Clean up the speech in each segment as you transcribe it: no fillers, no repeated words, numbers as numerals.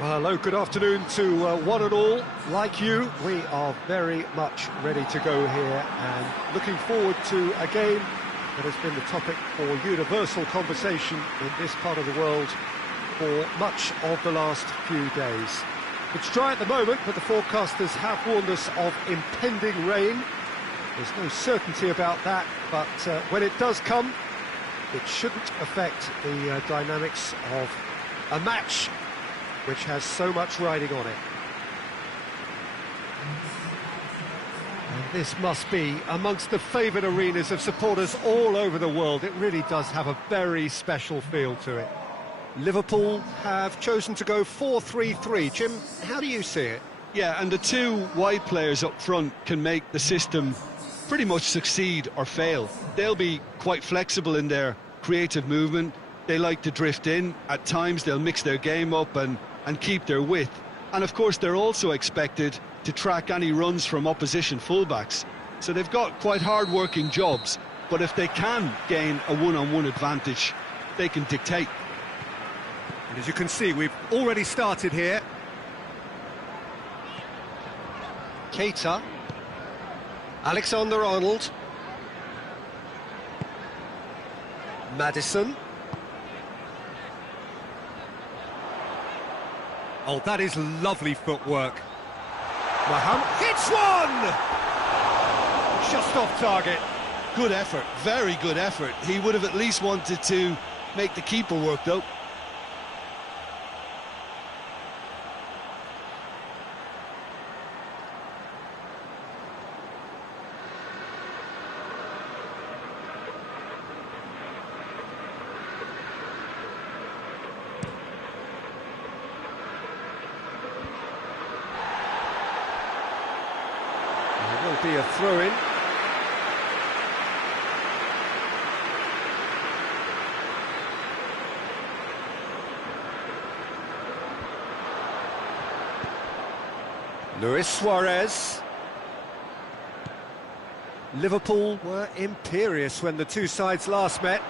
Well, hello, good afternoon to one and all. Like you, we are very much ready to go here and looking forward to a game that has been the topic for universal conversation in this part of the world for much of the last few days. It's dry at the moment, but the forecasters have warned us of impending rain. There's no certainty about that, but when it does come, it shouldn't affect the dynamics of a match which has so much riding on it. And this must be amongst the favoured arenas of supporters all over the world. It really does have a very special feel to it. Liverpool have chosen to go 4-3-3. Jim, how do you see it? Yeah, and the two wide players up front can make the system pretty much succeed or fail. They'll be quite flexible in their creative movement. They like to drift in. At times they'll mix their game up and keep their width. And of course they're also expected to track any runs from opposition fullbacks. So they've got quite hard-working jobs, but if they can gain a one-on-one advantage, they can dictate. And as you can see, we've already started here. Keita. Alexander-Arnold. Maddison. Oh, that is lovely footwork. Maham hits one! Just off target. Good effort, very good effort. He would have at least wanted to make the keeper work, though. Be a throw-in. Luis Suarez. Liverpool were imperious when the two sides last met,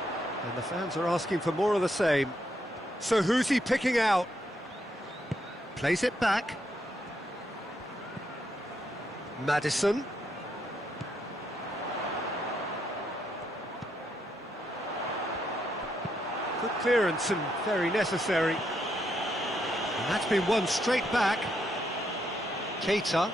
and the fans are asking for more of the same. So who's he picking out? Plays it back. Maddison. Good clearance and very necessary. And that's been won straight back. Keita.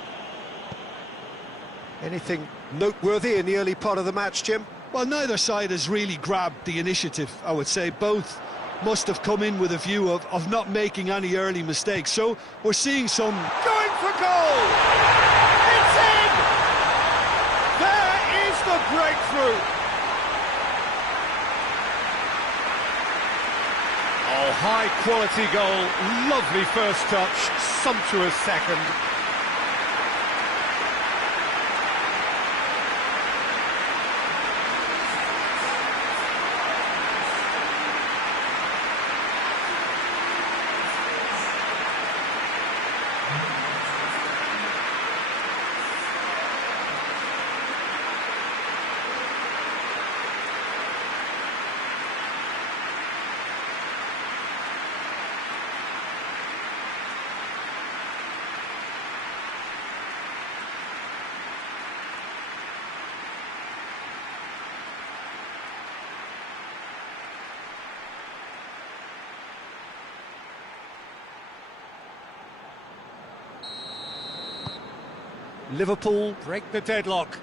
Anything noteworthy in the early part of the match, Jim? Well, neither side has really grabbed the initiative, I would say. Both must have come in with a view of not making any early mistakes. So we're seeing some... Going for goal! It's in! There is the breakthrough! Oh, high-quality goal, lovely first touch, sumptuous second. Liverpool break the deadlock.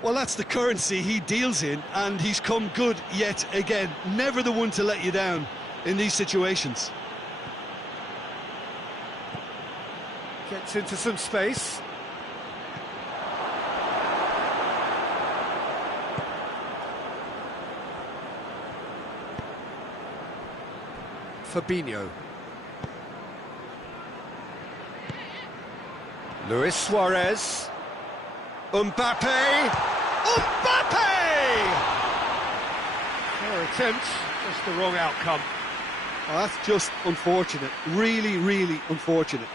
Well, that's the currency he deals in, and he's come good yet again. Never the one to let you down in these situations. Gets into some space. Fabinho. Luis Suarez. Mbappe! Mbappe! Fair attempt, just the wrong outcome. Oh, that's just unfortunate. Really, really unfortunate.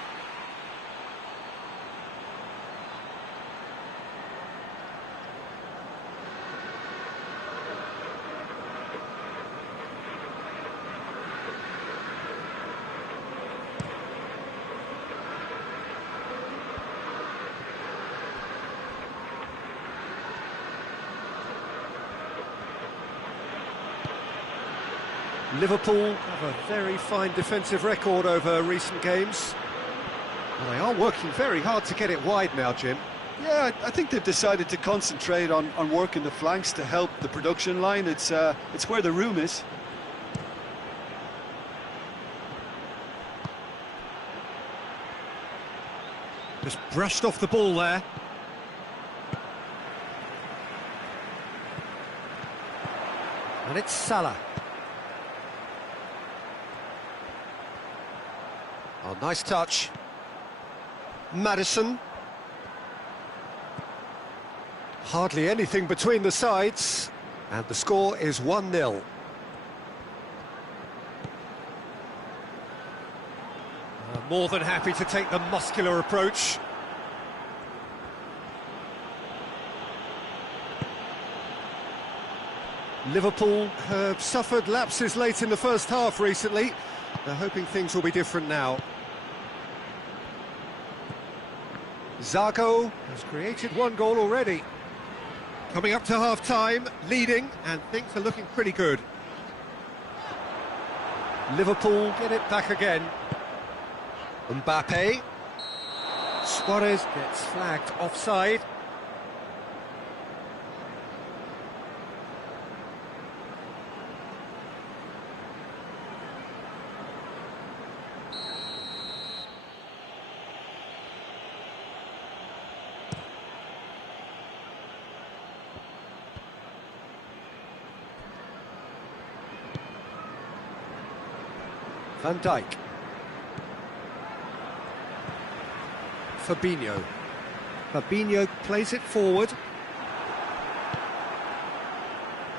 Liverpool have a very fine defensive record over recent games. Well, they are working very hard to get it wide now, Jim. Yeah, I think they've decided to concentrate on working the flanks to help the production line. It's where the room is. Just brushed off the ball there. And it's Salah. Oh, nice touch. Maddison. Hardly anything between the sides. And the score is 1-0. More than happy to take the muscular approach. Liverpool have suffered lapses late in the first half recently. They're hoping things will be different now. Zago has created one goal already. Coming up to half-time, leading, and things are looking pretty good. Liverpool get it back again. Mbappe. Suarez gets flagged offside. Van Dijk. Fabinho. Fabinho plays it forward.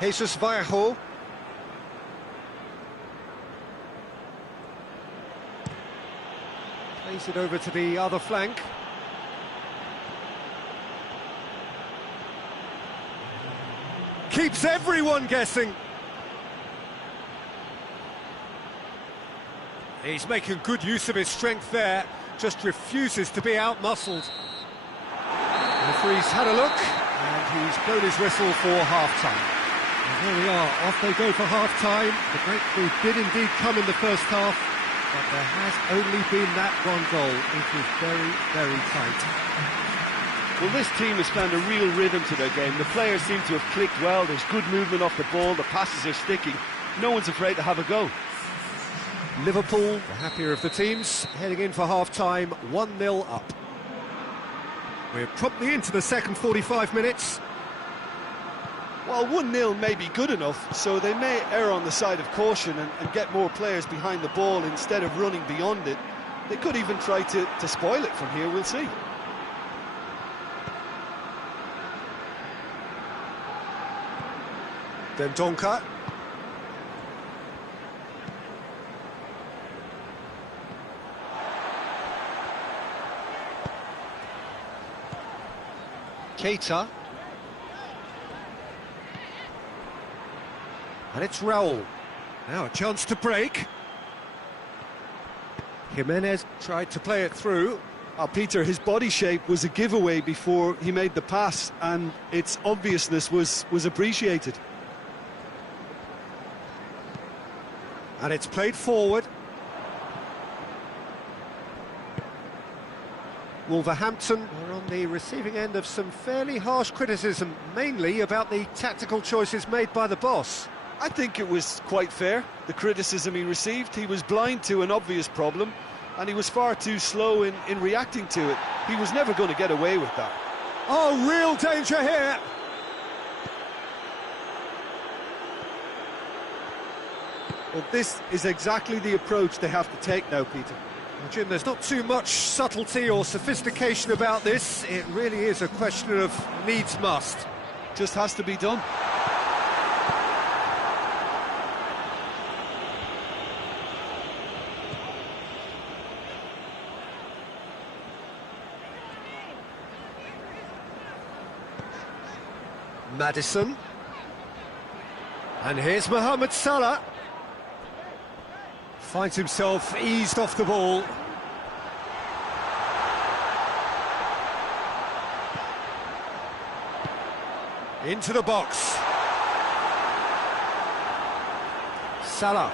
Jesus Vallejo. Plays it over to the other flank. Keeps everyone guessing. He's making good use of his strength there, just refuses to be out-muscled. The referee's had a look, and he's blown his whistle for half-time. And there we are, off they go for half-time. The breakthrough did indeed come in the first half, but there has only been that one goal. It was very, very tight. Well, this team has found a real rhythm to their game. The players seem to have clicked well. There's good movement off the ball. The passes are sticking. No one's afraid to have a go. Liverpool, the happier of the teams, heading in for half-time, 1-0 up. We're promptly into the second 45 minutes. Well, 1-0 may be good enough, so they may err on the side of caution and get more players behind the ball instead of running beyond it. They could even try to spoil it from here, we'll see. Dendoncker. Keita. And it's Raul. Now a chance to break. Jimenez tried to play it through. Peter, his body shape was a giveaway before he made the pass, and its obviousness was appreciated. And it's played forward. Wolverhampton are on the receiving end of some fairly harsh criticism, mainly about the tactical choices made by the boss. I think it was quite fair, the criticism he received. He was blind to an obvious problem, and he was far too slow in reacting to it. He was never going to get away with that. Oh, real danger here! Well, this is exactly the approach they have to take now, Peter. Well, Jim, there's not too much subtlety or sophistication about this. It really is a question of needs must. Just has to be done. Maddison. And here's Mohamed Salah. Finds himself eased off the ball. Into the box. Salah.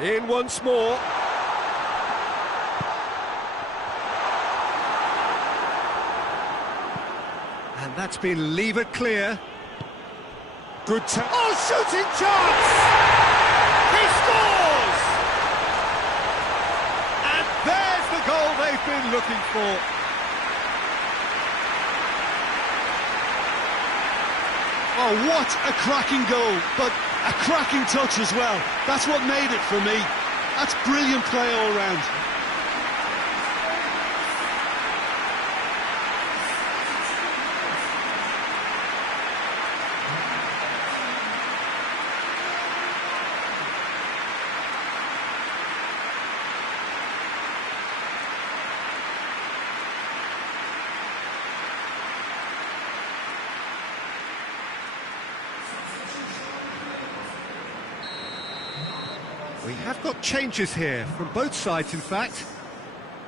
In once more. And that's been levered clear. Good time. Oh, shooting chance! He scores! And there's the goal they've been looking for. Oh, what a cracking goal, but a cracking touch as well. That's what made it for me. That's brilliant play all round. We have got changes here, from both sides in fact.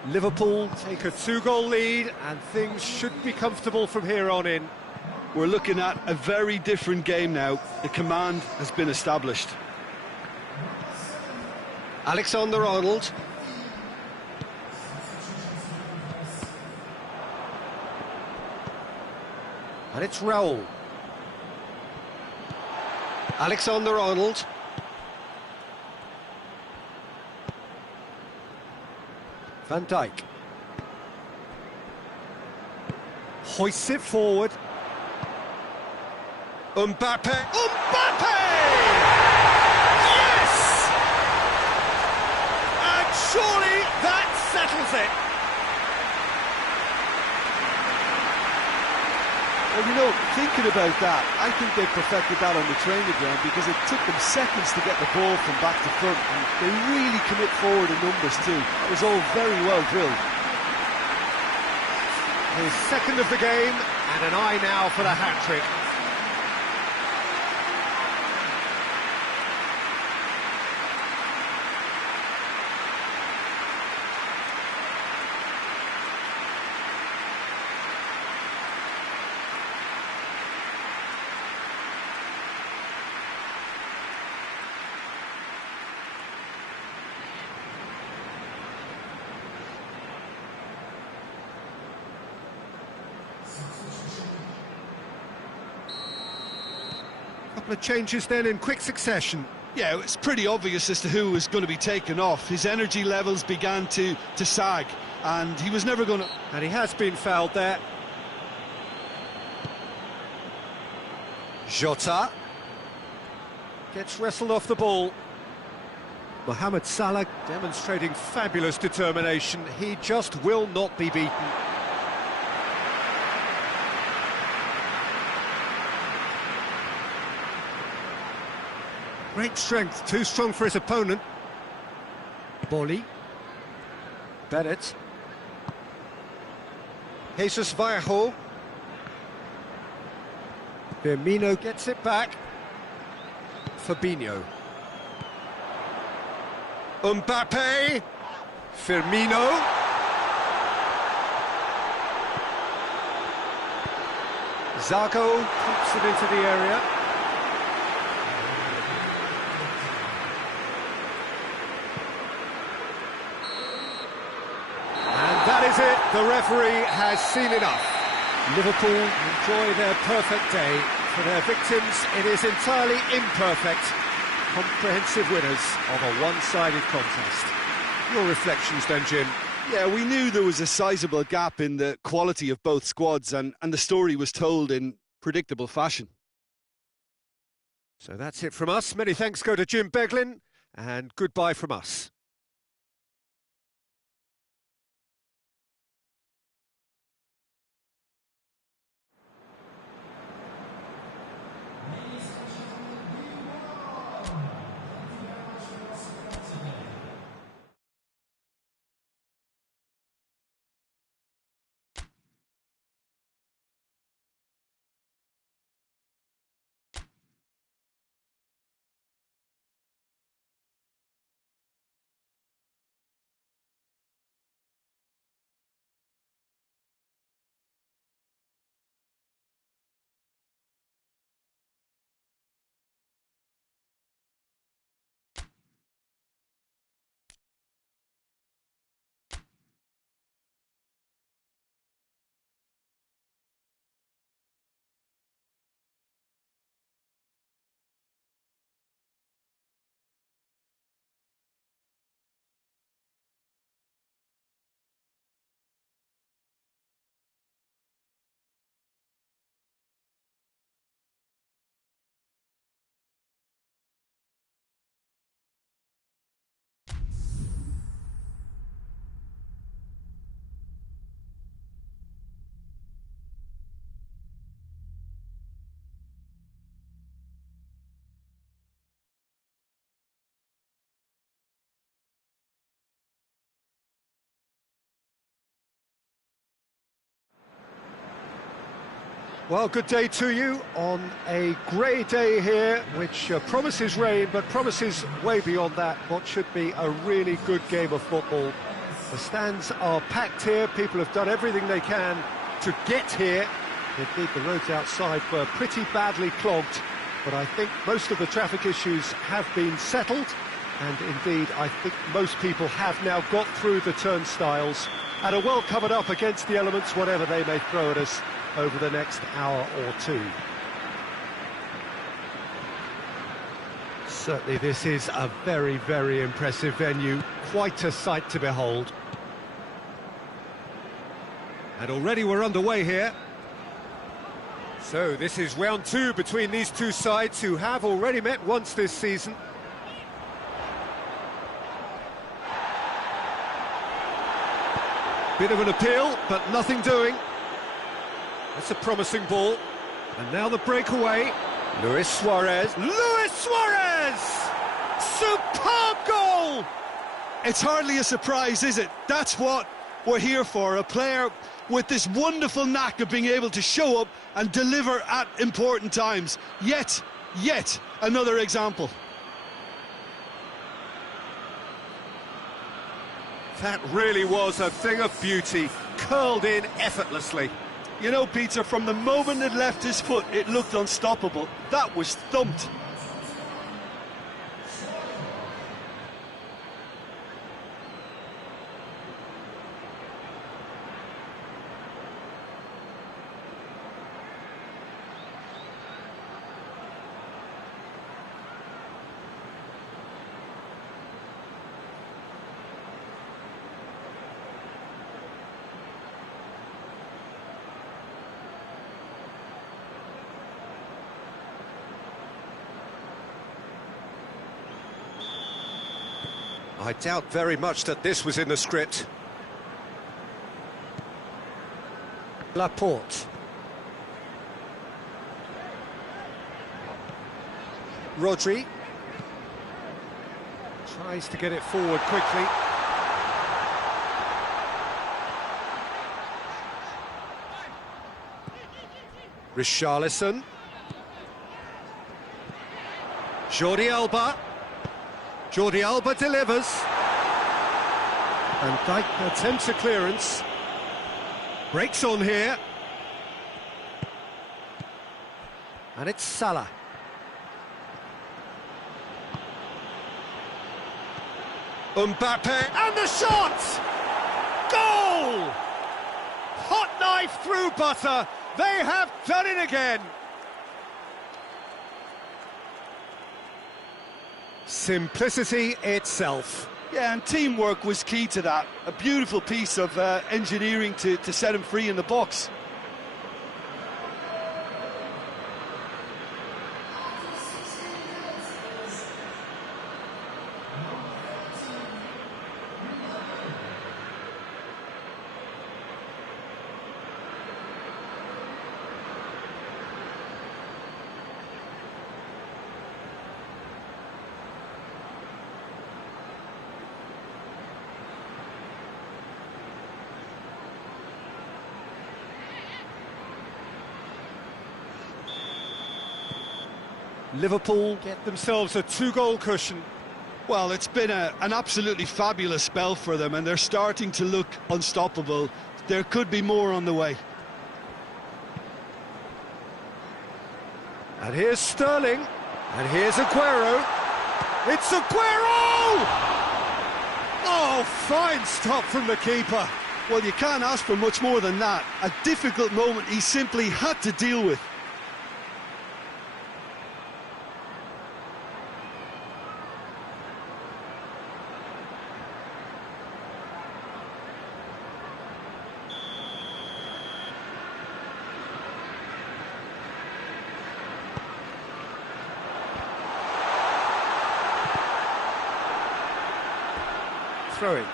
Liverpool take a 2-goal lead and things should be comfortable from here on in. We're looking at a very different game now. The command has been established. Alexander-Arnold. And it's Raul. Alexander-Arnold. Van Dijk. Hoists it forward. Mbappe. Mbappe! Yes! And surely that settles it. Well, you know, thinking about that, I think they perfected that on the training ground because it took them seconds to get the ball from back to front, and they really commit forward in numbers too. That was all very well drilled. His second of the game, and an eye now for the hat-trick. Couple of changes then in quick succession. Yeah, it's pretty obvious as to who was going to be taken off. His energy levels began to sag, and he was never going to... And he has been fouled there. Jota gets wrestled off the ball. Mohamed Salah demonstrating fabulous determination. He just will not be beaten. Great strength, too strong for his opponent. Bolly. Bennett. Jesus Vallejo. Firmino gets it back. Fabinho. Mbappe. Firmino. Zago keeps it into the area. That is it, the referee has seen enough. Liverpool enjoy their perfect day. For their victims, it is entirely imperfect. Comprehensive winners of a one-sided contest. Your reflections then, Jim? Yeah, we knew there was a sizable gap in the quality of both squads, and the story was told in predictable fashion. So that's it from us. Many thanks go to Jim Beglin, and goodbye from us. Well, good day to you on a grey day here, which promises rain, but promises way beyond that what should be a really good game of football. The stands are packed here, people have done everything they can to get here. Indeed, the roads outside were pretty badly clogged, but I think most of the traffic issues have been settled, and indeed, I think most people have now got through the turnstiles and are well covered up against the elements, whatever they may throw at us over the next hour or two. Certainly this is a very, very impressive venue, quite a sight to behold. And already we're underway here. So this is round two between these two sides who have already met once this season. Bit of an appeal, but nothing doing. That's a promising ball. And now the breakaway. Luis Suarez. Luis Suarez! Superb goal! It's hardly a surprise, is it? That's what we're here for. A player with this wonderful knack of being able to show up and deliver at important times. Yet another example. That really was a thing of beauty, curled in effortlessly. You know, Peter, from the moment it left his foot, it looked unstoppable. That was thumped. I doubt very much that this was in the script. Laporte. Rodri. Tries to get it forward quickly. Richarlison. Jordi Alba. Jordi Alba delivers. And Dijk attempts a clearance. Breaks on here. And it's Salah. Mbappe. And the shot! Goal! Hot knife through butter. They have done it again. Simplicity itself. Yeah, and teamwork was key to that. A beautiful piece of engineering to set him free in the box. Liverpool get themselves a two-goal cushion. Well, it's been an absolutely fabulous spell for them, and they're starting to look unstoppable. There could be more on the way. And here's Sterling. And here's Aguero. It's Aguero! Oh, fine stop from the keeper. Well, you can't ask for much more than that. A difficult moment he simply had to deal with. Throwing.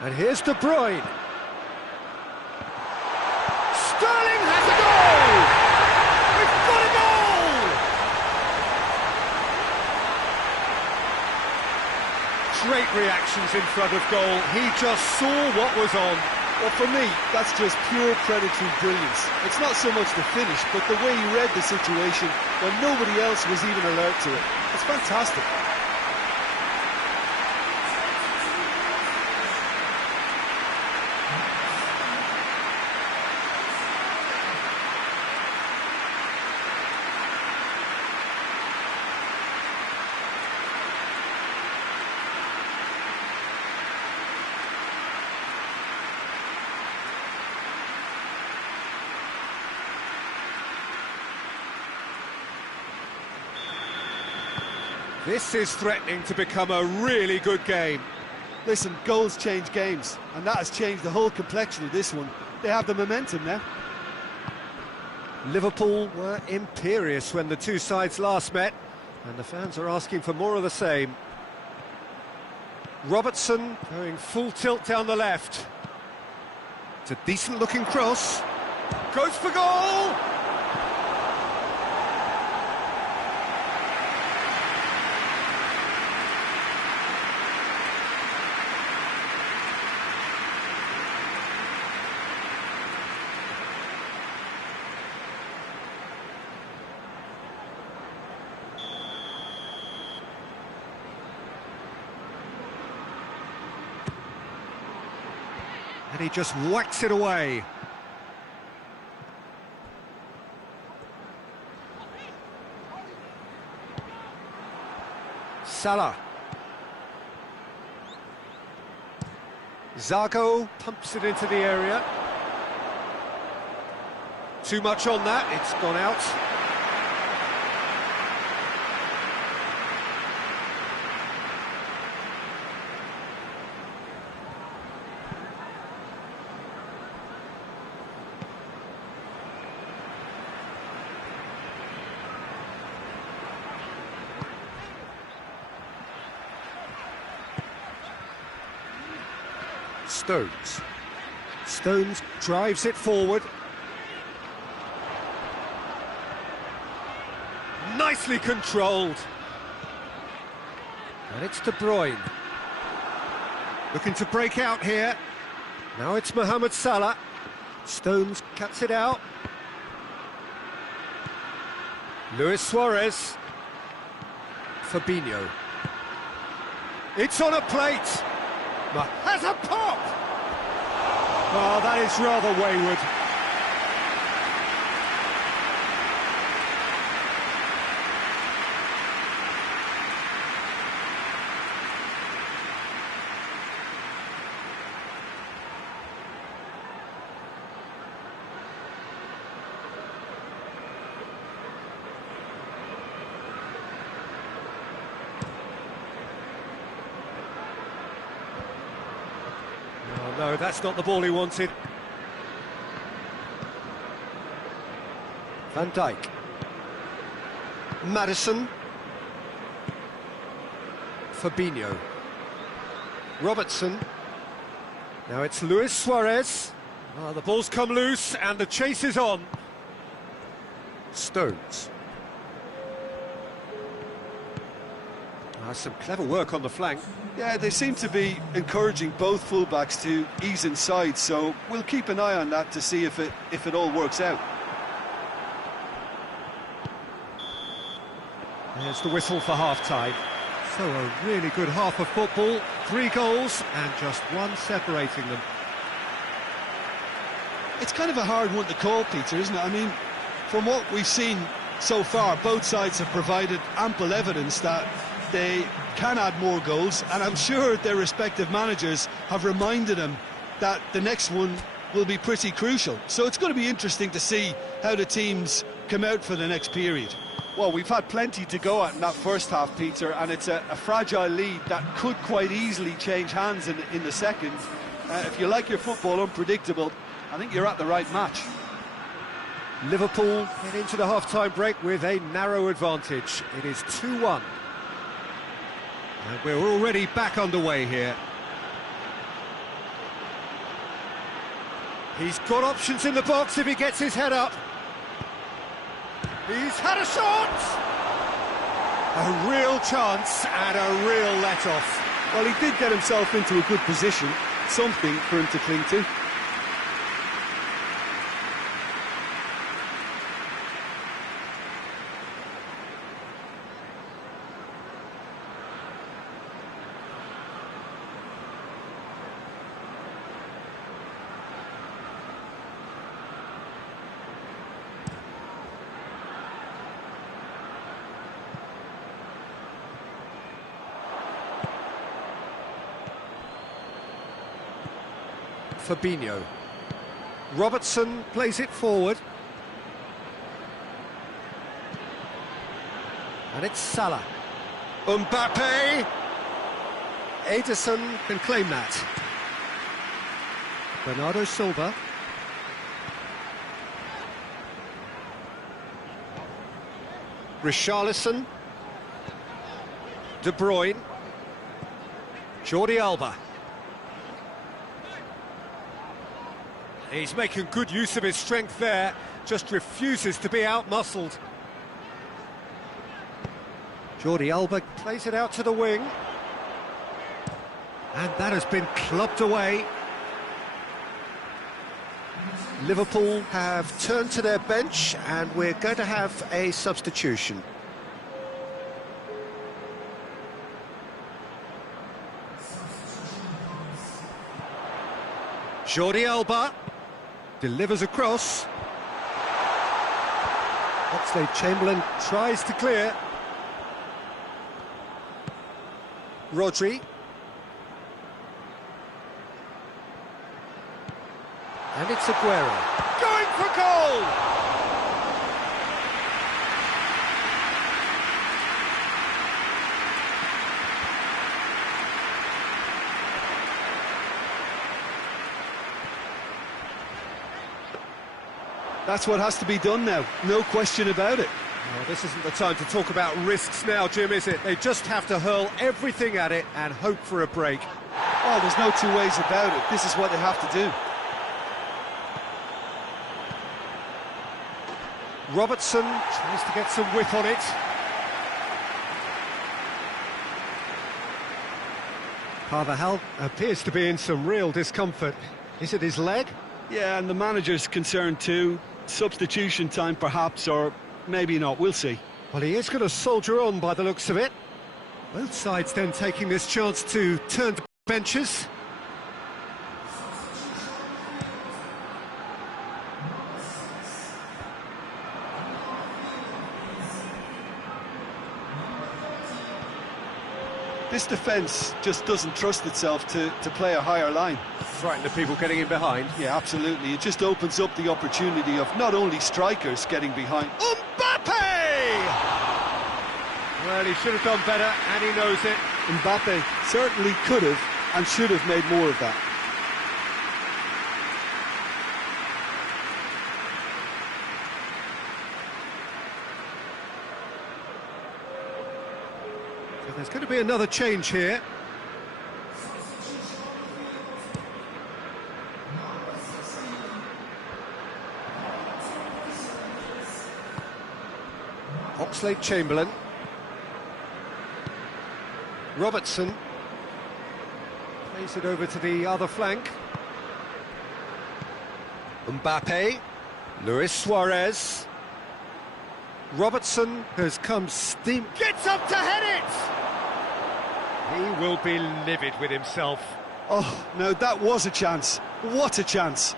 And here's De Bruyne. Sterling has a goal! We've got a great reactions in front of goal. He just saw what was on. Well, for me, that's just pure predatory brilliance. It's not so much the finish, but the way he read the situation when nobody else was even alert to it. It's fantastic. This is threatening to become a really good game. Listen, goals change games, and that has changed the whole complexion of this one. They have the momentum now. Liverpool were imperious when the two sides last met, and the fans are asking for more of the same. Robertson going full tilt down the left. It's a decent-looking cross. Goes for goal! And he just whacks it away. Salah. Zago pumps it into the area. Too much on that, it's gone out. Stones drives it forward. Nicely controlled. And it's De Bruyne. Looking to break out here. Now it's Mohamed Salah. Stones cuts it out. Luis Suarez. Fabinho. It's on a plate. Has a pop! Oh, that is rather wayward. No, that's not the ball he wanted. Van Dijk. Maddison. Fabinho. Robertson. Now it's Luis Suarez. Oh, the ball's come loose and the chase is on. Stones. Some clever work on the flank. Yeah, they seem to be encouraging both fullbacks to ease inside, so we'll keep an eye on that to see if it all works out. There's the whistle for half-time. So a really good half of football, 3 goals and just one separating them. It's kind of a hard one to call, Peter, isn't it? I mean, from what we've seen so far, both sides have provided ample evidence that they can add more goals, and I'm sure their respective managers have reminded them that the next one will be pretty crucial. So it's going to be interesting to see how the teams come out for the next period. Well, we've had plenty to go at in that first half, Peter, and it's a fragile lead that could quite easily change hands in the second. If you like your football unpredictable, I think you're at the right match. Liverpool get into the half-time break with a narrow advantage. It is 2-1. And we're already back underway here. He's got options in the box if he gets his head up. He's had a shot! A real chance and a real let-off. Well, he did get himself into a good position, something for him to cling to. Fabinho. Robertson plays it forward. And it's Salah. Mbappe! Ederson can claim that. Bernardo Silva. Richarlison. De Bruyne. Jordi Alba. He's making good use of his strength there, just refuses to be out-muscled. Jordi Alba plays it out to the wing. And that has been clubbed away. Liverpool have turned to their bench and we're going to have a substitution. Jordi Alba delivers across. Oxlade-Chamberlain tries to clear. Rodri. And it's Aguero. Going for goal! That's what has to be done now, no question about it. Well, this isn't the time to talk about risks now, Jim, is it? They just have to hurl everything at it and hope for a break. Oh, there's no two ways about it. This is what they have to do. Robertson tries to get some whip on it. Carvajal appears to be in some real discomfort. Is it his leg? Yeah, and the manager's concerned too. Substitution time perhaps, or maybe not, we'll see. Well, he is going to soldier on by the looks of it. Both sides then taking this chance to turn to benches. This defence just doesn't trust itself to play a higher line. Frightened of people getting in behind. Yeah, absolutely. It just opens up the opportunity of not only strikers getting behind. Mbappe! Well, he should have done better, and he knows it. Mbappe certainly could have and should have made more of that. So there's going to be another change here. Oxlade-Chamberlain. Robertson plays it over to the other flank. Mbappe. Luis Suarez. Robertson has come steam. Gets up to head it! He will be livid with himself. Oh, no, that was a chance. What a chance.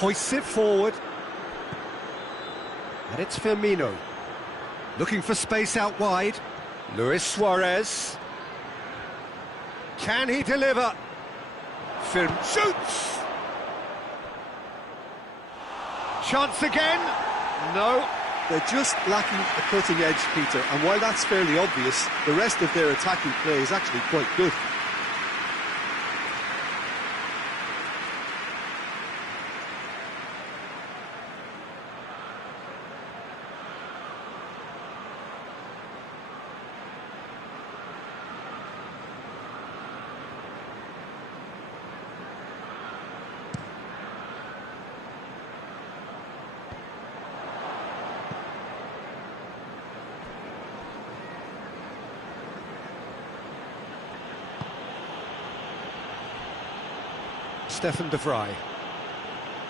Hoists it forward. And it's Firmino. Looking for space out wide. Luis Suarez. Can he deliver? Shoots! Chance again? No. They're just lacking a cutting edge, Peter, and while that's fairly obvious, the rest of their attacking play is actually quite good. Stefan de Vrij.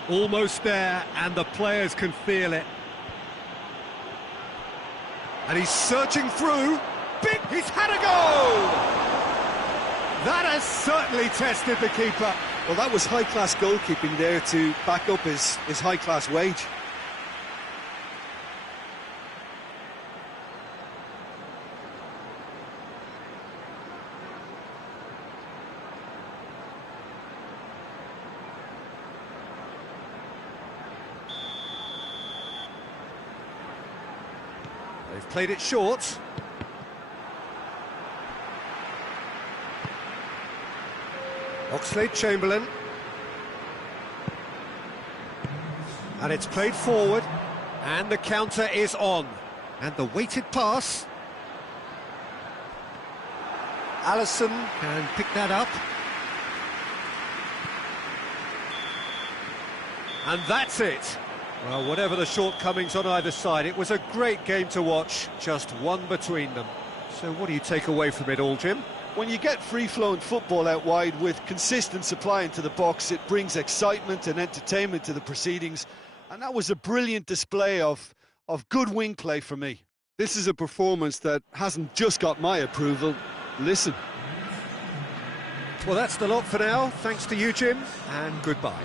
Almost there, and the players can feel it. And he's searching through. Big, he's had a goal! That has certainly tested the keeper. Well, that was high-class goalkeeping there to back up his high-class wage. They've played it short. Oxlade-Chamberlain. And it's played forward. And the counter is on. And the weighted pass. Alisson can pick that up. And that's it. Well, whatever the shortcomings on either side, it was a great game to watch, just one between them. So what do you take away from it all, Jim? When you get free-flowing football out wide with consistent supply into the box, it brings excitement and entertainment to the proceedings. And that was a brilliant display of good wing play for me. This is a performance that hasn't just got my approval. Listen. Well, that's the lot for now. Thanks to you, Jim, and goodbye.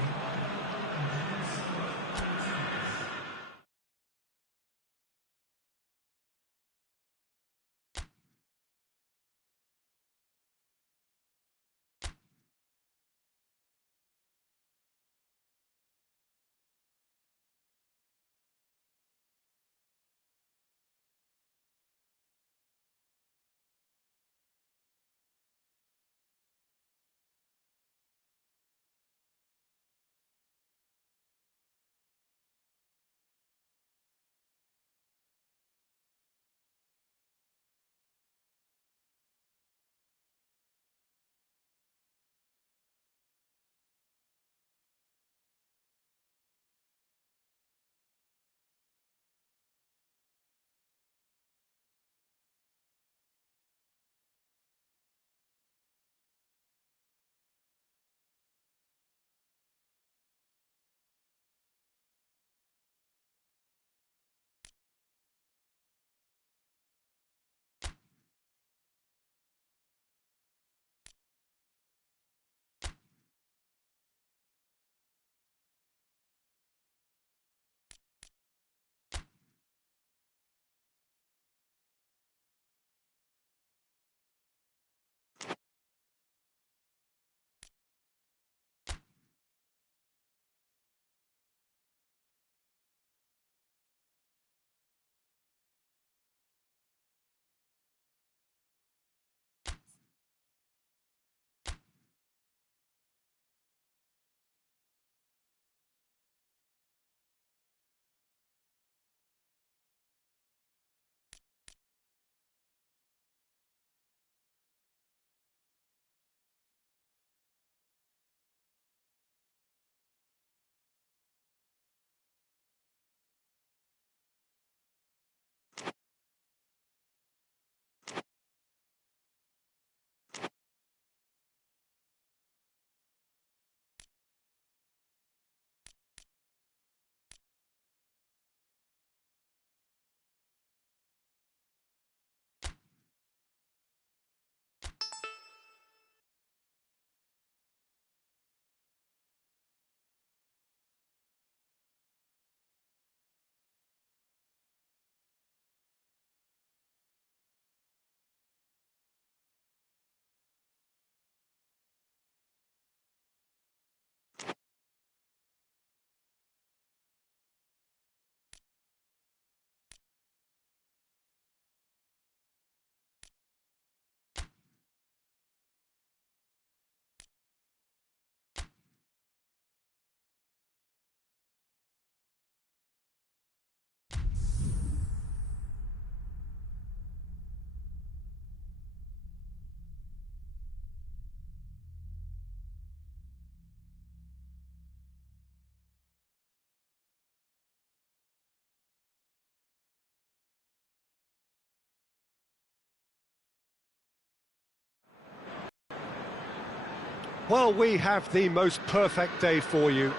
Well, we have the most perfect day for you.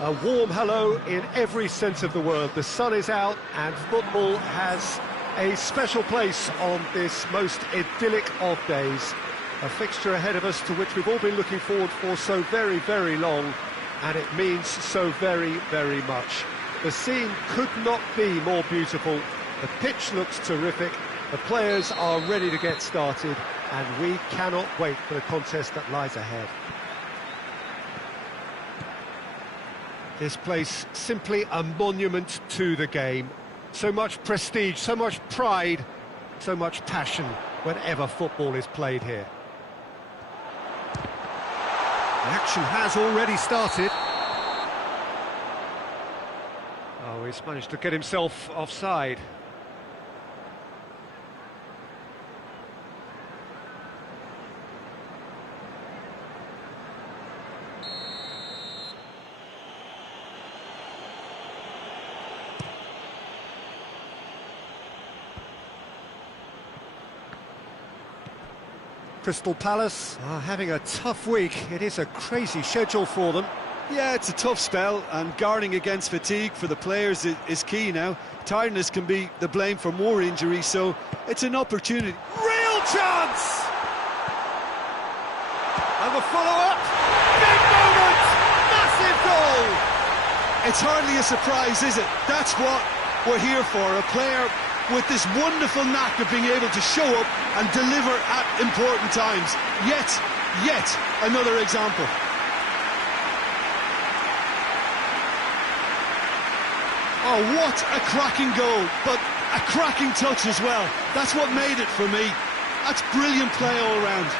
A warm hello in every sense of the word. The sun is out and football has a special place on this most idyllic of days. A fixture ahead of us to which we've all been looking forward for so very, very long, and it means so very, very much. The scene could not be more beautiful. The pitch looks terrific. The players are ready to get started, and we cannot wait for the contest that lies ahead. This place, simply a monument to the game. So much prestige, so much pride, so much passion whenever football is played here. The action has already started. Oh, he's managed to get himself offside. Crystal Palace are having a tough week. It is a crazy schedule for them. Yeah, it's a tough spell, and guarding against fatigue for the players is key now. Tiredness can be the blame for more injuries, so it's an opportunity. Real chance! And the follow-up! Big moment! Massive goal! It's hardly a surprise, is it? That's what we're here for, a player with this wonderful knack of being able to show up and deliver at important times. Yet another example. Oh, what a cracking goal, but a cracking touch as well. That's what made it for me. That's brilliant play all round.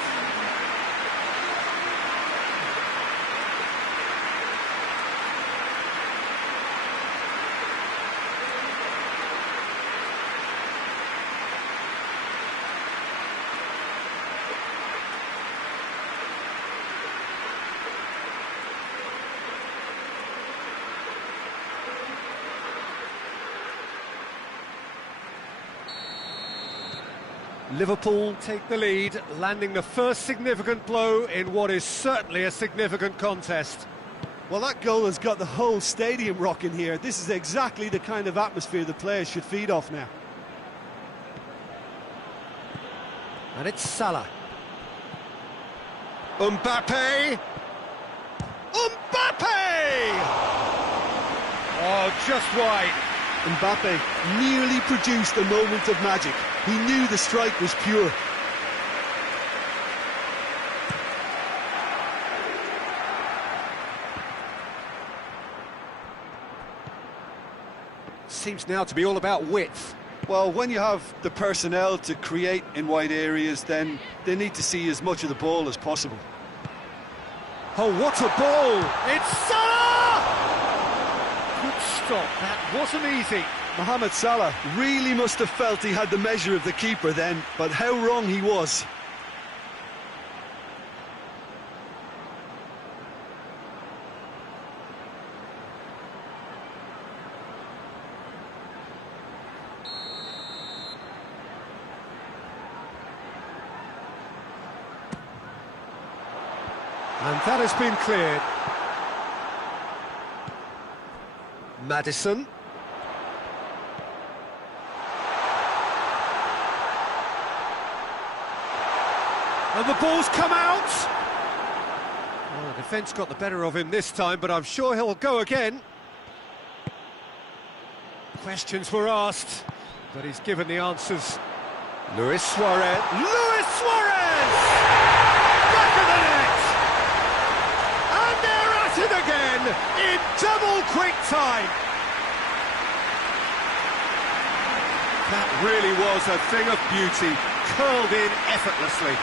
Liverpool take the lead, landing the first significant blow in what is certainly a significant contest. Well, that goal has got the whole stadium rocking here. This is exactly the kind of atmosphere the players should feed off now. And it's Salah. Mbappe! Mbappe! Oh, just wide. Mbappe nearly produced a moment of magic. He knew the strike was pure. Seems now to be all about width. Well, when you have the personnel to create in wide areas, then they need to see as much of the ball as possible. Oh, what a ball! It's Salah! Good stop, that wasn't easy. Mohamed Salah really must have felt he had the measure of the keeper then, but how wrong he was. And that has been cleared. Maddison. And the ball's come out! Well, the defence got the better of him this time, but I'm sure he'll go again. Questions were asked, but he's given the answers. Luis Suarez. Luis Suarez! Back of the net! And they're at it again in double quick time. That really was a thing of beauty, curled in effortlessly.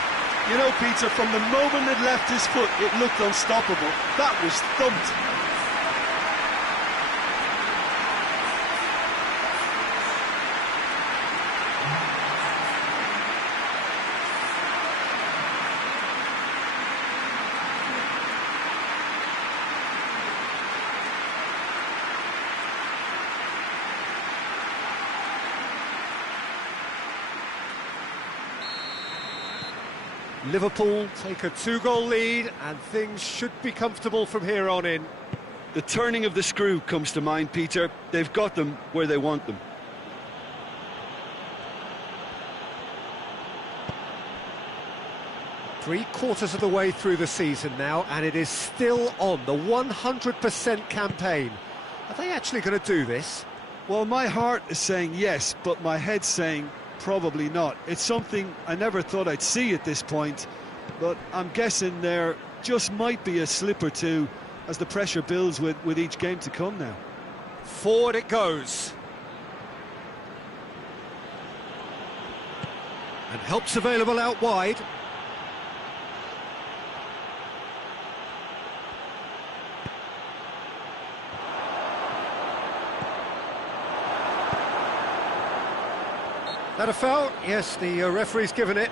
You know, Peter, from the moment it left his foot, it looked unstoppable. That was thumped. Liverpool take a 2-goal lead, and things should be comfortable from here on in. The turning of the screw comes to mind, Peter. They've got them where they want them. Three-quarters of the way through the season now, and it is still on, the 100% campaign. Are they actually going to do this? Well, my heart is saying yes, but my head's saying probably not. It's something I never thought I'd see at this point, but I'm guessing there just might be a slip or two as the pressure builds with each game to come now. Forward it goes. And help's available out wide. That a foul? Yes, the referee's given it.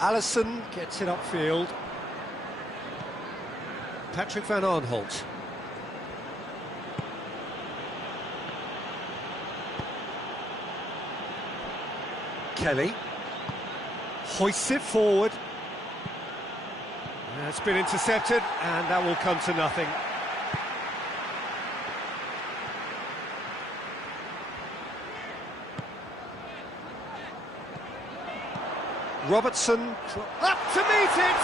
Alisson gets it upfield. Patrick van Aanholt. Kelly. Hoists it forward. It's been intercepted, and that will come to nothing. Robertson up to meet it!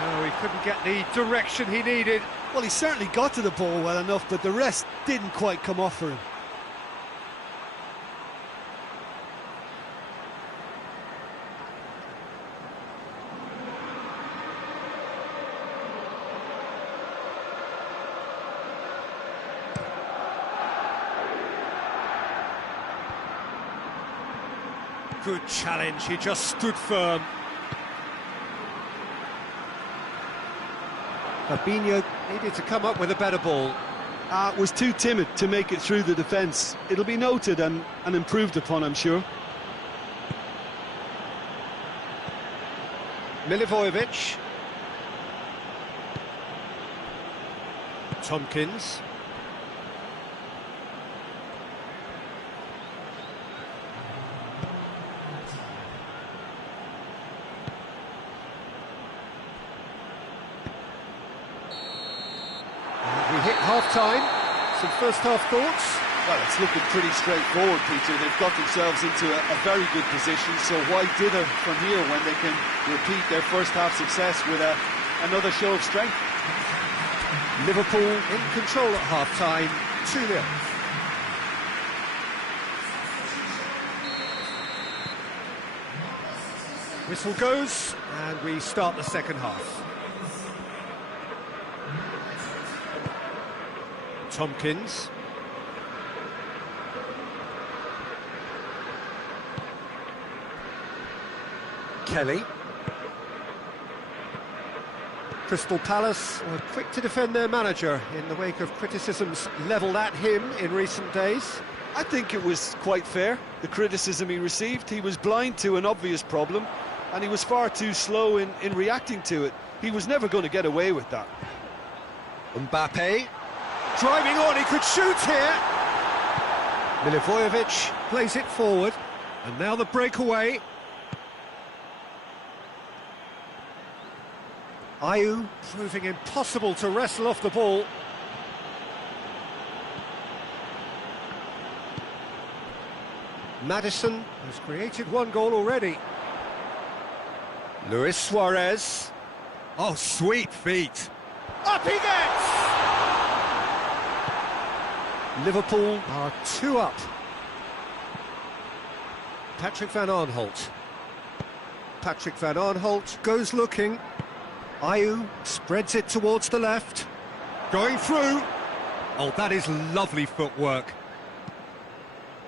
No, he couldn't get the direction he needed. Well, he certainly got to the ball well enough, but the rest didn't quite come off for him. Good challenge, he just stood firm. Fabinho needed to come up with a better ball. Was too timid to make it through the defence. It'll be noted and improved upon, I'm sure. Milivojevic. Tompkins. Hit half-time. Some first-half thoughts? Well, it's looking pretty straightforward, Peter. They've got themselves into a very good position, so why dither from here when they can repeat their first-half success with another show of strength? Liverpool in control at half-time, 2-0. Whistle goes, and we start the second half. Tompkins. Kelly. Crystal Palace were quick to defend their manager in the wake of criticisms levelled at him in recent days. I think it was quite fair, the criticism he received. He was blind to an obvious problem, and he was far too slow in reacting to it. He was never going to get away with that. Mbappe. Driving on, he could shoot here. Milivojevic plays it forward, and now the breakaway. Ayew proving impossible to wrestle off the ball. Maddison has created one goal already. Luis Suarez. Oh, sweet feet. Up he gets! Liverpool are 2 up. Patrick van Aanholt. Patrick van Aanholt goes looking. Ayew spreads it towards the left. Going through. Oh, that is lovely footwork.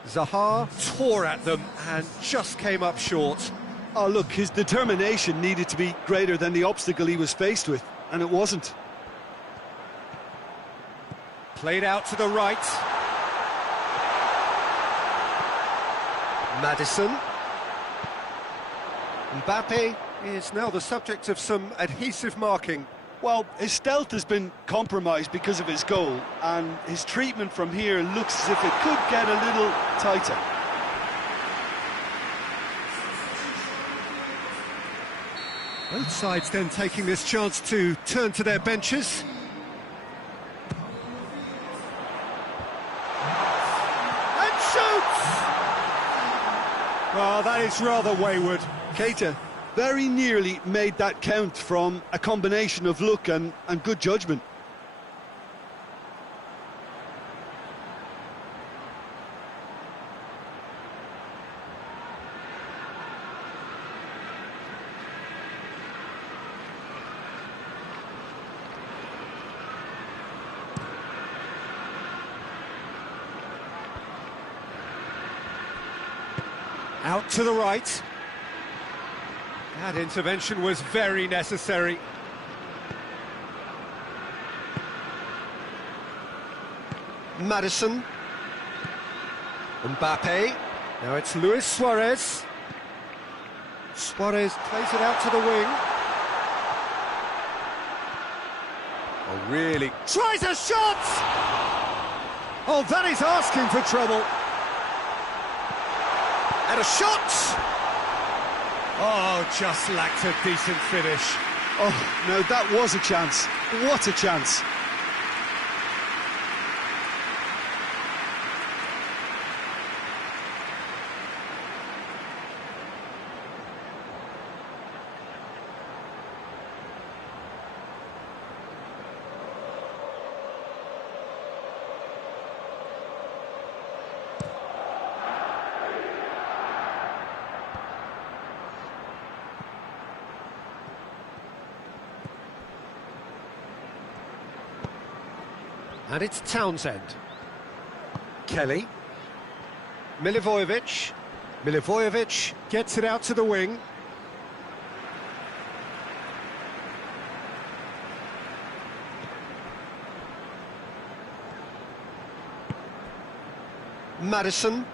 Zaha tore at them and just came up short. Oh, look, his determination needed to be greater than the obstacle he was faced with. and it wasn't. Played out to the right. Maddison. Mbappe is now the subject of some adhesive marking. Well, his stealth has been compromised because of his goal, and his treatment from here looks as if it could get a little tighter. Both sides then taking this chance to turn to their benches. And shoots! Well, that is rather wayward. Keita very nearly made that count from a combination of luck and good judgment. Out to the right. That intervention was very necessary. Maddison. Mbappe. Now it's Luis Suarez. Suarez plays it out to the wing. Oh, really? Tries a shot! Oh, that is asking for trouble. And a shot! Oh, just lacked a decent finish. Oh, no, that was a chance. What a chance. And it's Townsend. Kelly. Milivojevic. Milivojevic gets it out to the wing. Maddison.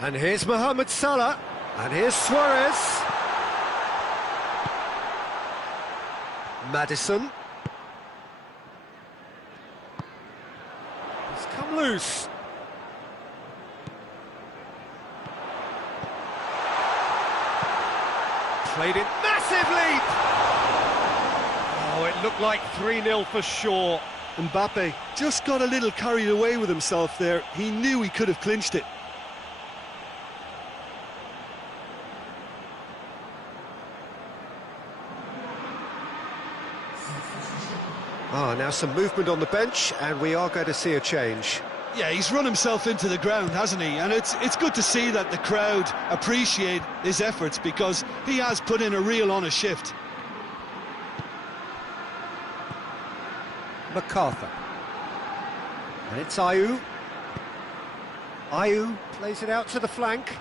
And here's Mohamed Salah. And here's Suarez. Maddison. He's come loose. Played it, massive leap! Oh, it looked like 3-0 for sure. Mbappe just got a little carried away with himself there. He knew he could have clinched it. Now some movement on the bench, and we are going to see a change. Yeah, he's run himself into the ground, hasn't he? And it's good to see that the crowd appreciate his efforts, because he has put in a real honest shift. MacArthur. And it's Ayew. Ayew plays it out to the flank.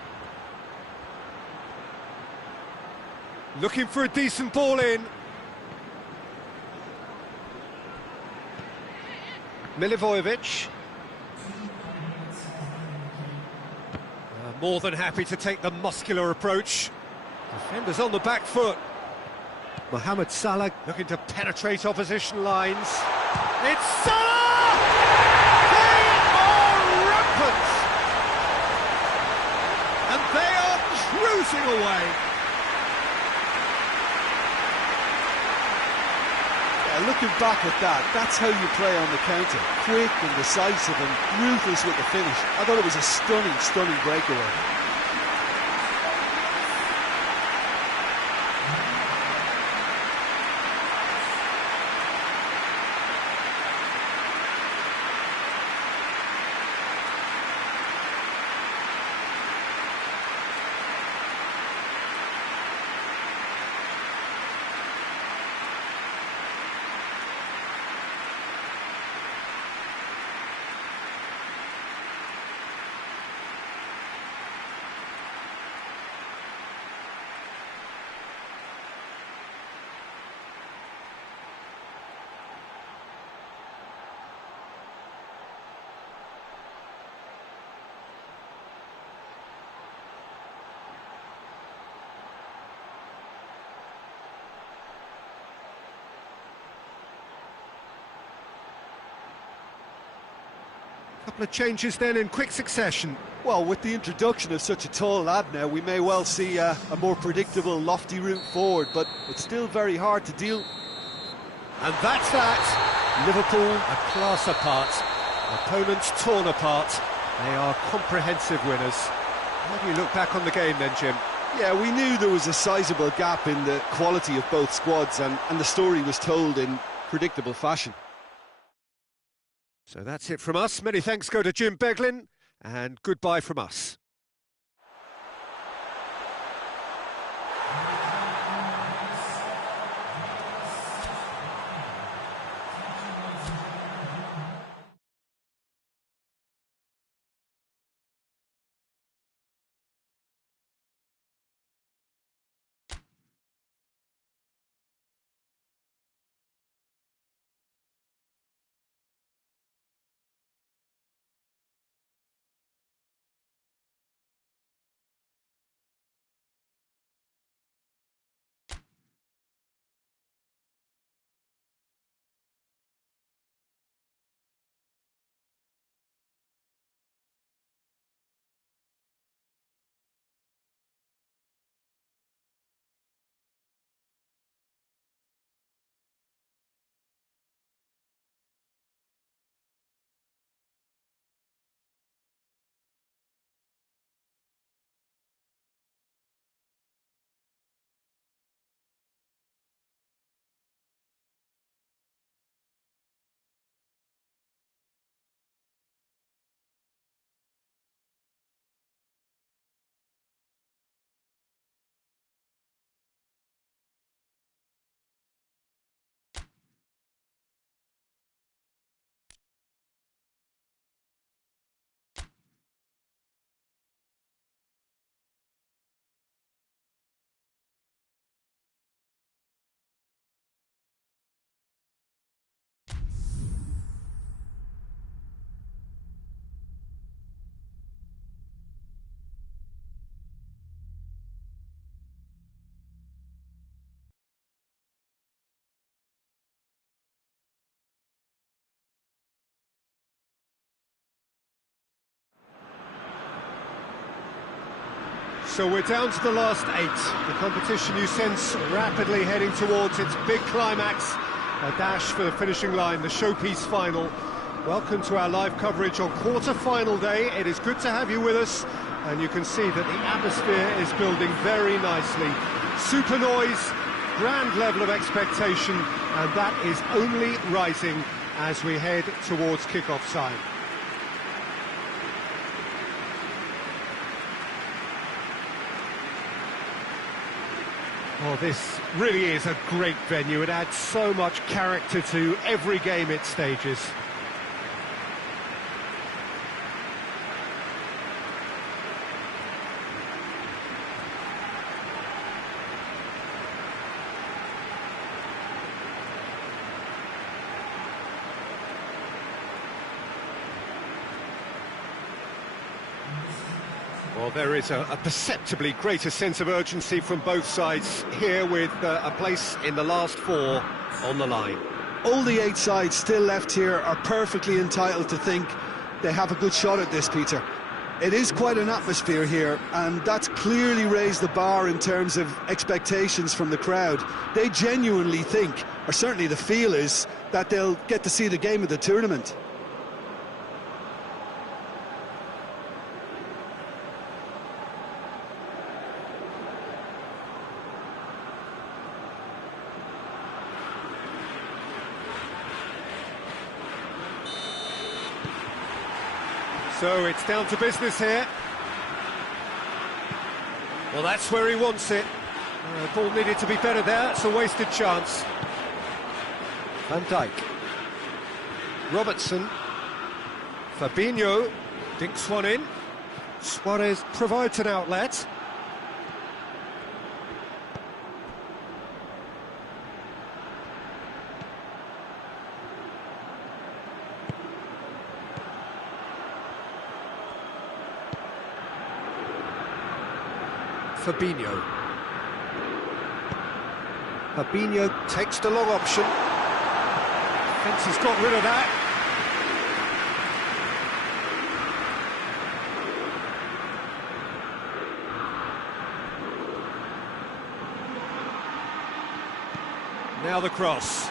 Looking for a decent ball in. Milivojevic. More than happy to take the muscular approach. Defenders on the back foot. Mohamed Salah looking to penetrate opposition lines. It's Salah! They are rampant! And they are cruising away. Looking back at that, that's how you play on the counter. Quick and decisive and ruthless with the finish. I thought it was a stunning, stunning breakaway. Couple of changes then in quick succession. Well, with the introduction of such a tall lad now, we may well see a more predictable, lofty route forward, but it's still very hard to deal. And that's that. Liverpool a class apart. Opponents torn apart. They are comprehensive winners. How do you look back on the game then, Jim? Yeah, we knew there was a sizable gap in the quality of both squads, and the story was told in predictable fashion. So that's it from us. Many thanks go to Jim Beglin, and goodbye from us. So we're down to the last 8. The competition, you sense, rapidly heading towards its big climax. A dash for the finishing line, the showpiece final. Welcome to our live coverage on quarter-final day. It is good to have you with us, and you can see that the atmosphere is building very nicely. Super noise, grand level of expectation, and that is only rising as we head towards kick-off time. Oh, this really is a great venue. It adds so much character to every game it stages. Well, there is a perceptibly greater sense of urgency from both sides here, with a place in the last 4 on the line. All the 8 sides still left here are perfectly entitled to think they have a good shot at this, Peter. It is quite an atmosphere here, and that's clearly raised the bar in terms of expectations from the crowd. They genuinely think, or certainly the feel is, that they'll get to see the game of the tournament. So it's down to business here. Well, that's where he wants it. Ball needed to be better there. It's a wasted chance. Van Dijk. Robertson. Fabinho dinks one in. Suarez provides an outlet. Fabinho. Fabinho takes the long option. Fence has got rid of that. Now the cross.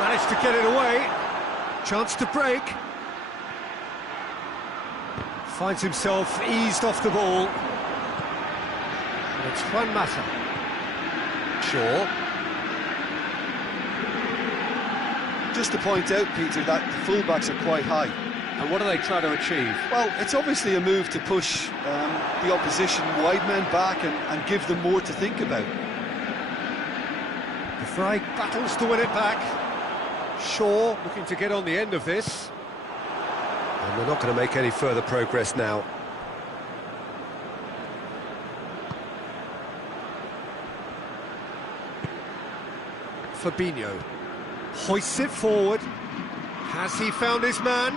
Managed to get it away. Chance to break. Finds himself eased off the ball. And it's Juan Mata. Shaw. Just to point out, Peter, that the fullbacks are quite high. And what are they trying to achieve? Well, it's obviously a move to push the opposition wide men back and give them more to think about. De Vrij battles to win it back. Shaw looking to get on the end of this. And they're not going to make any further progress now. Fabinho hoists it forward. Has he found his man?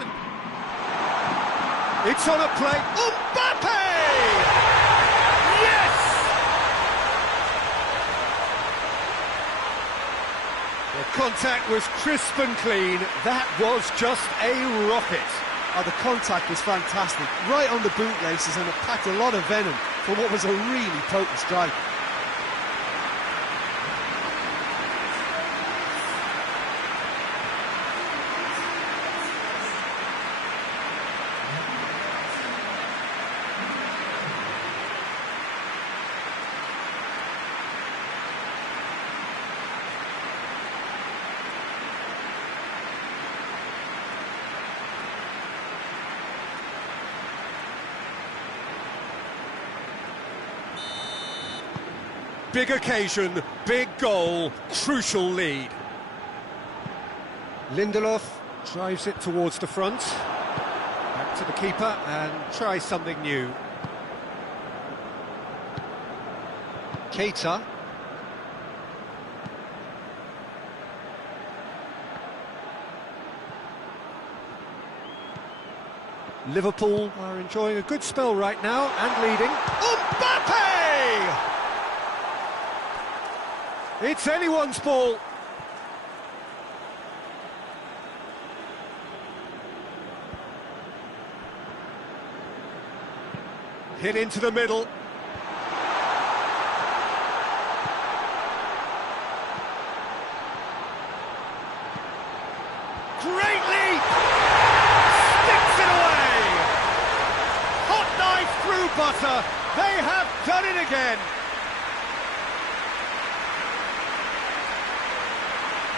It's on a play. Mbappe! Yes! The contact was crisp and clean. That was just a rocket. Oh, the contact was fantastic. Right on the bootlaces, and it packed a lot of venom for what was a really potent strike. Big occasion, big goal, crucial lead. Lindelof drives it towards the front. Back to the keeper and tries something new. Keita. Liverpool are enjoying a good spell right now and leading. Mbappe! It's anyone's ball. Hit into the middle. Great leap! Sticks it away! Hot knife through butter. They have done it again.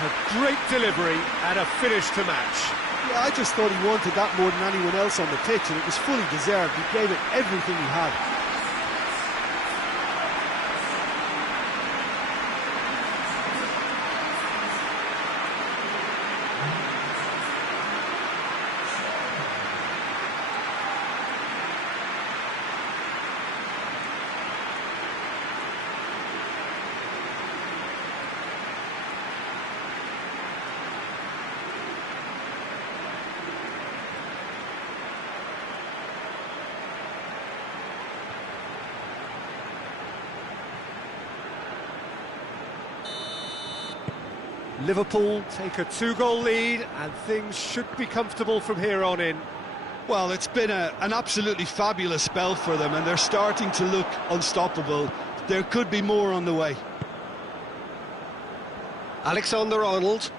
A great delivery and a finish to match. Yeah, I just thought he wanted that more than anyone else on the pitch, and it was fully deserved. He gave it everything he had. Liverpool take a 2-goal lead and things should be comfortable from here on in. Well, it's been an absolutely fabulous spell for them, and they're starting to look unstoppable. There could be more on the way. Alexander-Arnold.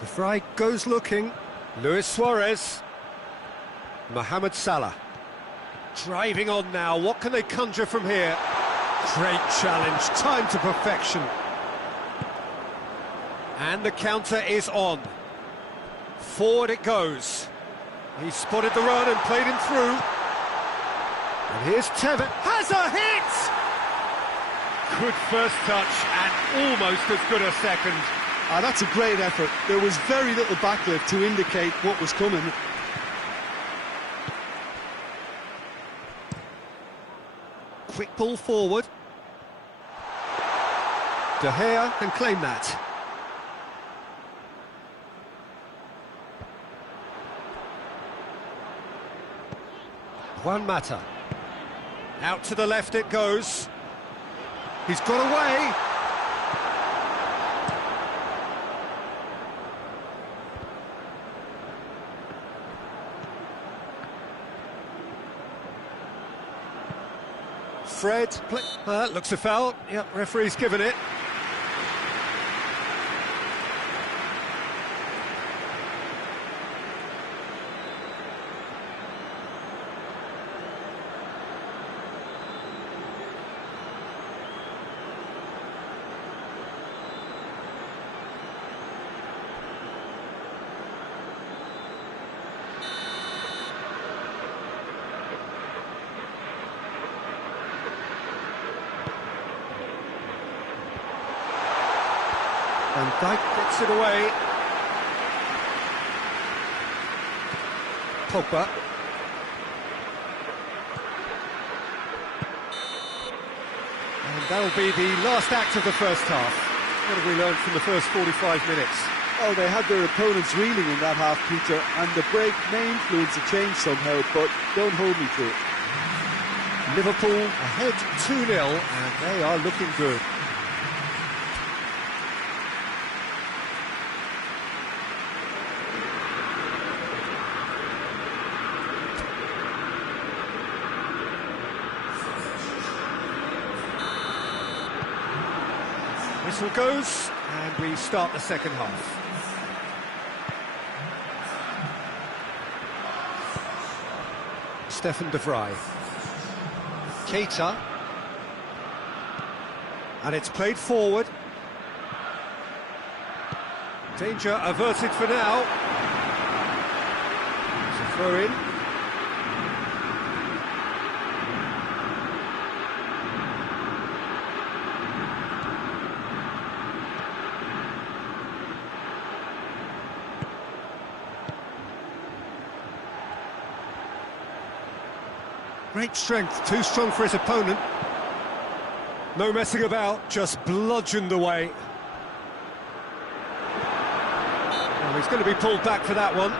De Vrij goes looking. Luis Suarez. Mohamed Salah. Driving on now. What can they conjure from here? Great challenge, time to perfection. And the counter is on. Forward it goes. He spotted the run and played him through. And here's Tevez. Has a hit! Good first touch and almost as good a second. That's a great effort. There was very little backlift to indicate what was coming. Quick ball forward. De Gea can claim that. Juan Mata. Out to the left it goes. He's got away. Fred. Looks a foul. Yep, referee's given it. And Dijk gets it away. Pogba. And that'll be the last act of the first half. What have we learned from the first 45 minutes? Oh, they had their opponents reeling in that half, Peter, and the break may influence a change somehow, but don't hold me to it. Liverpool ahead 2-0, and they are looking good. Whistle goes, and we start the second half. Stefan de Vrij. Keita. And it's played forward. Danger averted for now. It's a throw in. Great strength, too strong for his opponent. No messing about, just bludgeoned away. Well, he's going to be pulled back for that one.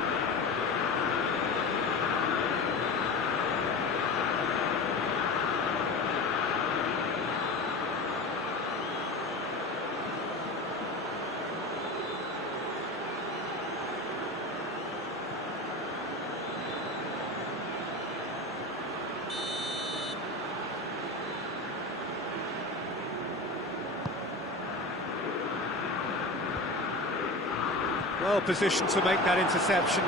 Well positioned to make that interception.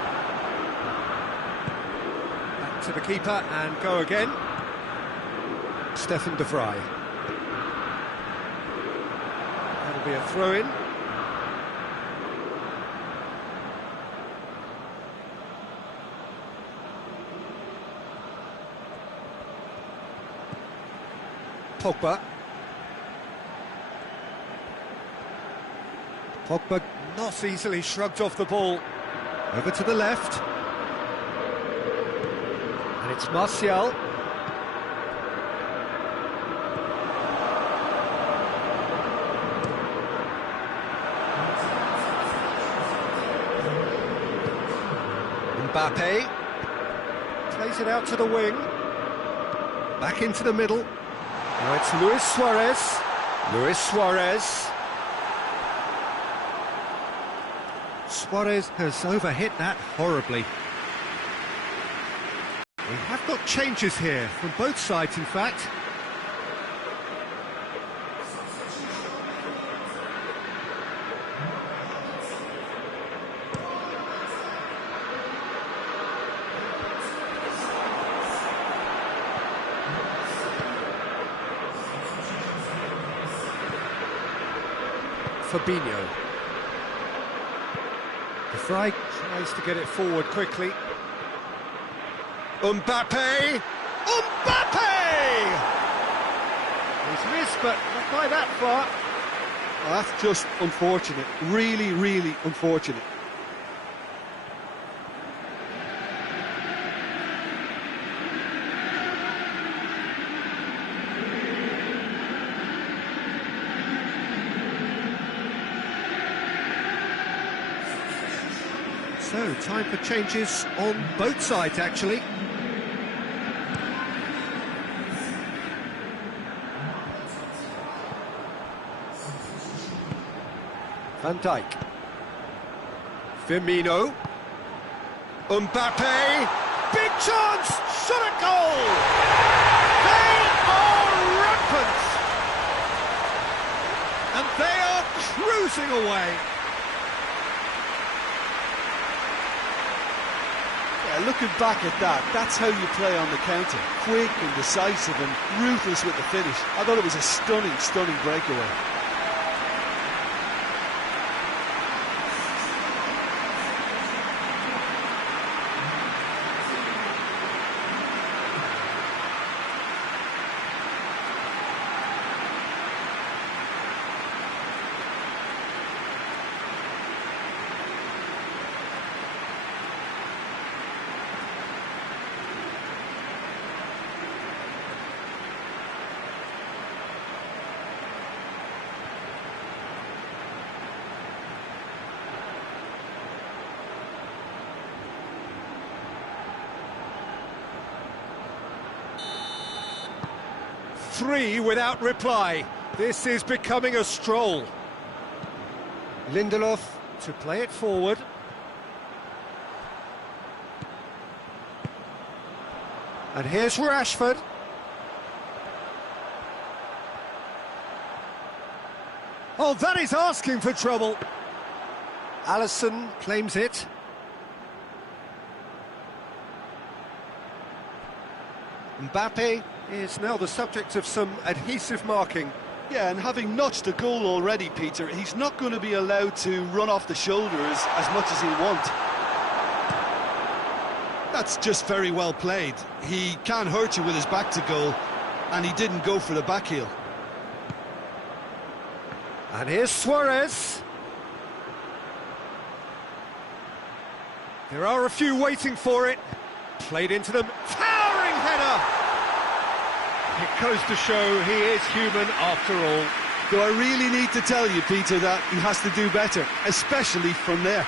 Back to the keeper and go again. Stefan de Vrij. That'll be a throw-in. Pogba. Pogba not easily shrugged off the ball. Over to the left. And it's Martial. Mbappe. Plays it out to the wing. Back into the middle. Now it's Luis Suarez. Luis Suarez. Suarez has overhit that horribly. We have got changes here from both sides, in fact. Fabinho. De Vrij tries to get it forward quickly. Mbappe! Mbappe! He's missed, but not by that far. Well, that's just unfortunate. Really, really unfortunate. So, time for changes on both sides, actually. Van Dijk. Firmino. Mbappe. Big chance! Shot at goal! They are And they are cruising away. Yeah, looking back at that, that's how you play on the counter. Quick and decisive and ruthless with the finish. I thought it was a stunning, stunning breakaway. Three without reply. This is becoming a stroll. Lindelof to play it forward. And here's Rashford. Oh, that is asking for trouble. Alisson claims it. Mbappe is now the subject of some adhesive marking. Yeah, and having notched a goal already, Peter, he's not going to be allowed to run off the shoulders as much as he'll want. That's just very well played. He can't hurt you with his back to goal, and he didn't go for the back heel. And here's Suarez. There are a few waiting for it. Played into them. Towering header! It goes to show he is human after all. Do I really need to tell you, Peter, that he has to do better, especially from there?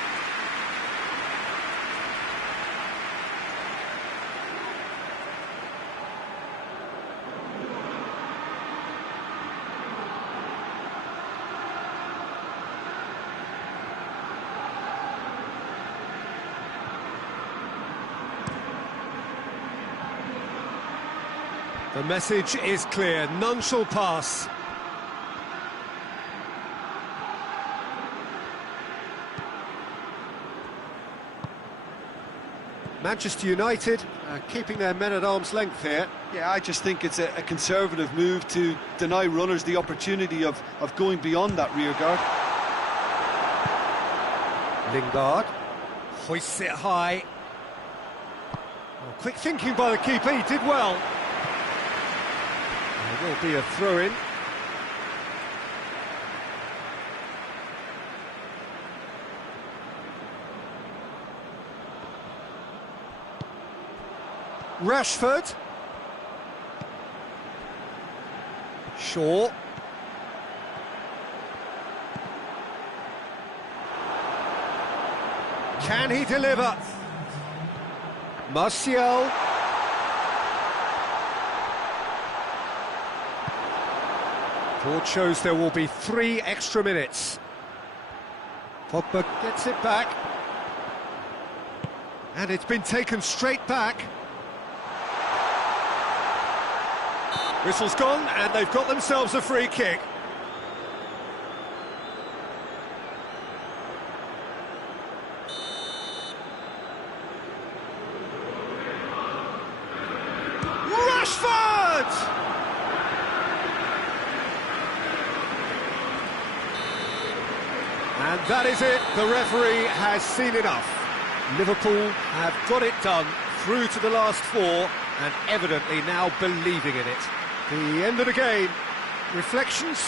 The message is clear, none shall pass. Manchester United keeping their men at arm's length here. Yeah, I just think it's a conservative move to deny runners the opportunity of going beyond that rear guard. Lingard hoists it high. Oh, quick thinking by the keeper, he did well. There will be a throw-in. Rashford. Shaw. Can he deliver? Martial. Board shows there will be 3 extra minutes. Pogba gets it back. And it's been taken straight back. Whistle's gone, and they've got themselves a free kick. Rashford! And that is it, the referee has seen enough. Liverpool have got it done, through to the last 4, and evidently now believing in it. The end of the game. Reflections?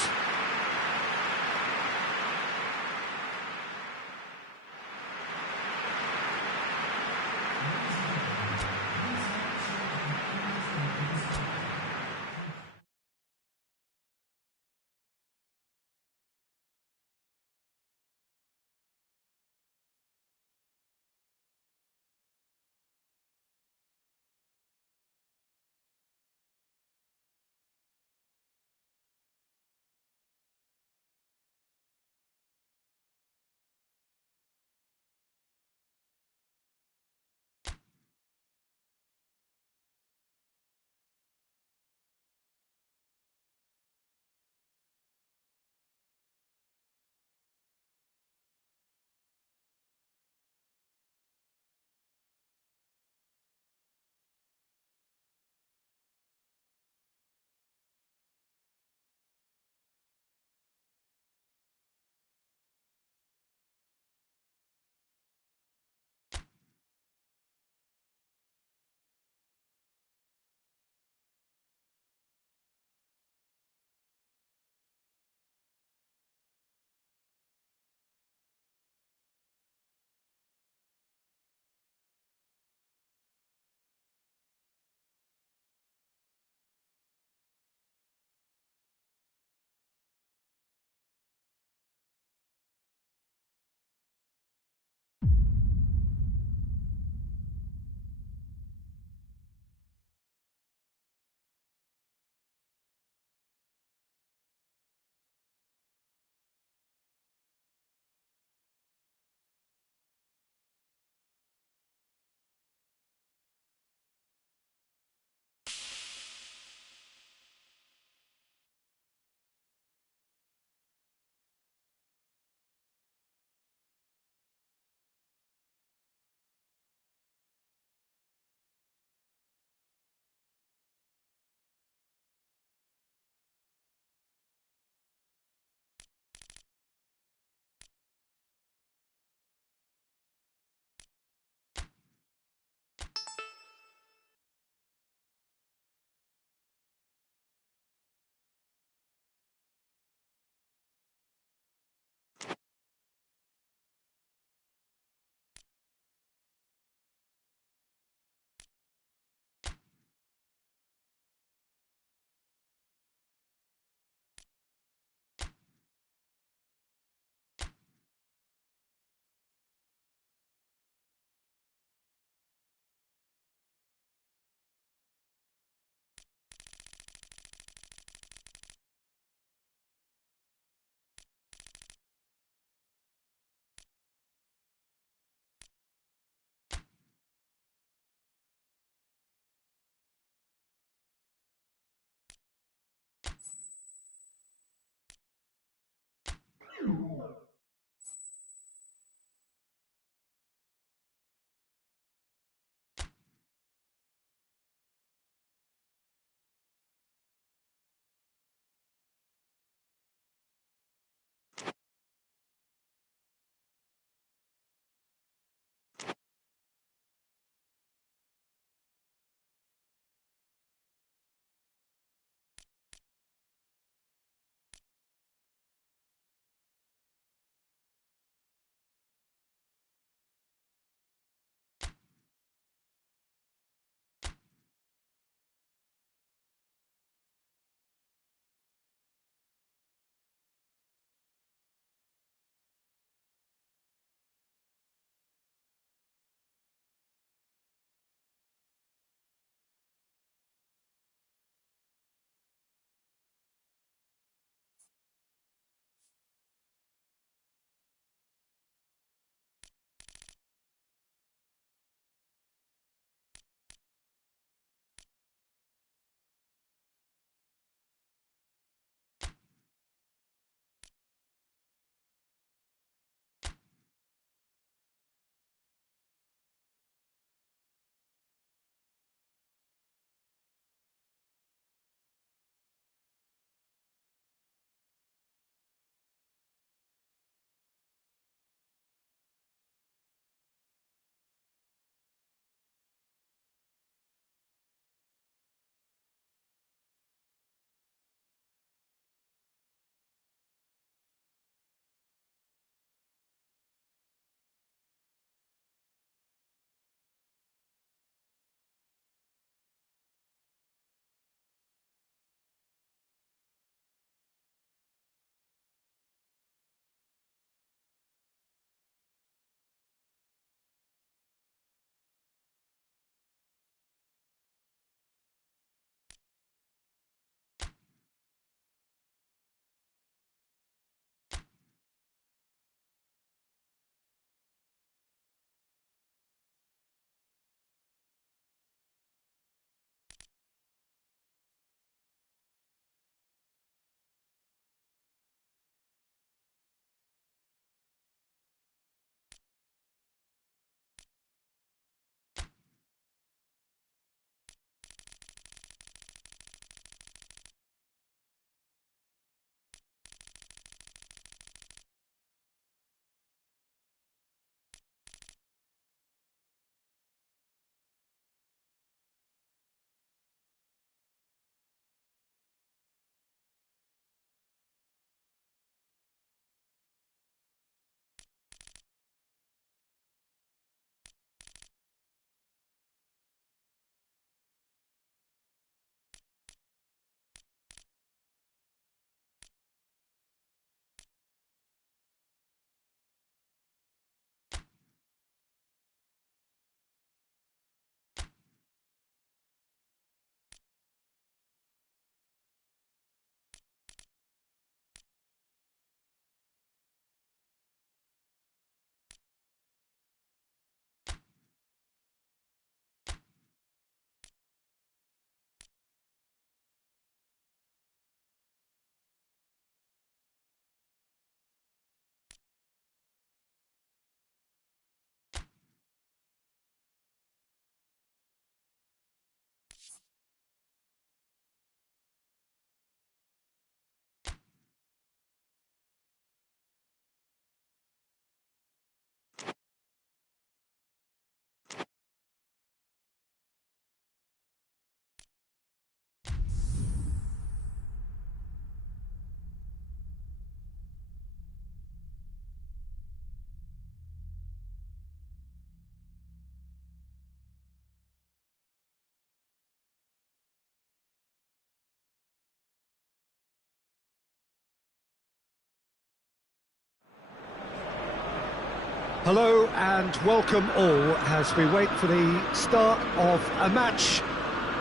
Hello and welcome all as we wait for the start of a match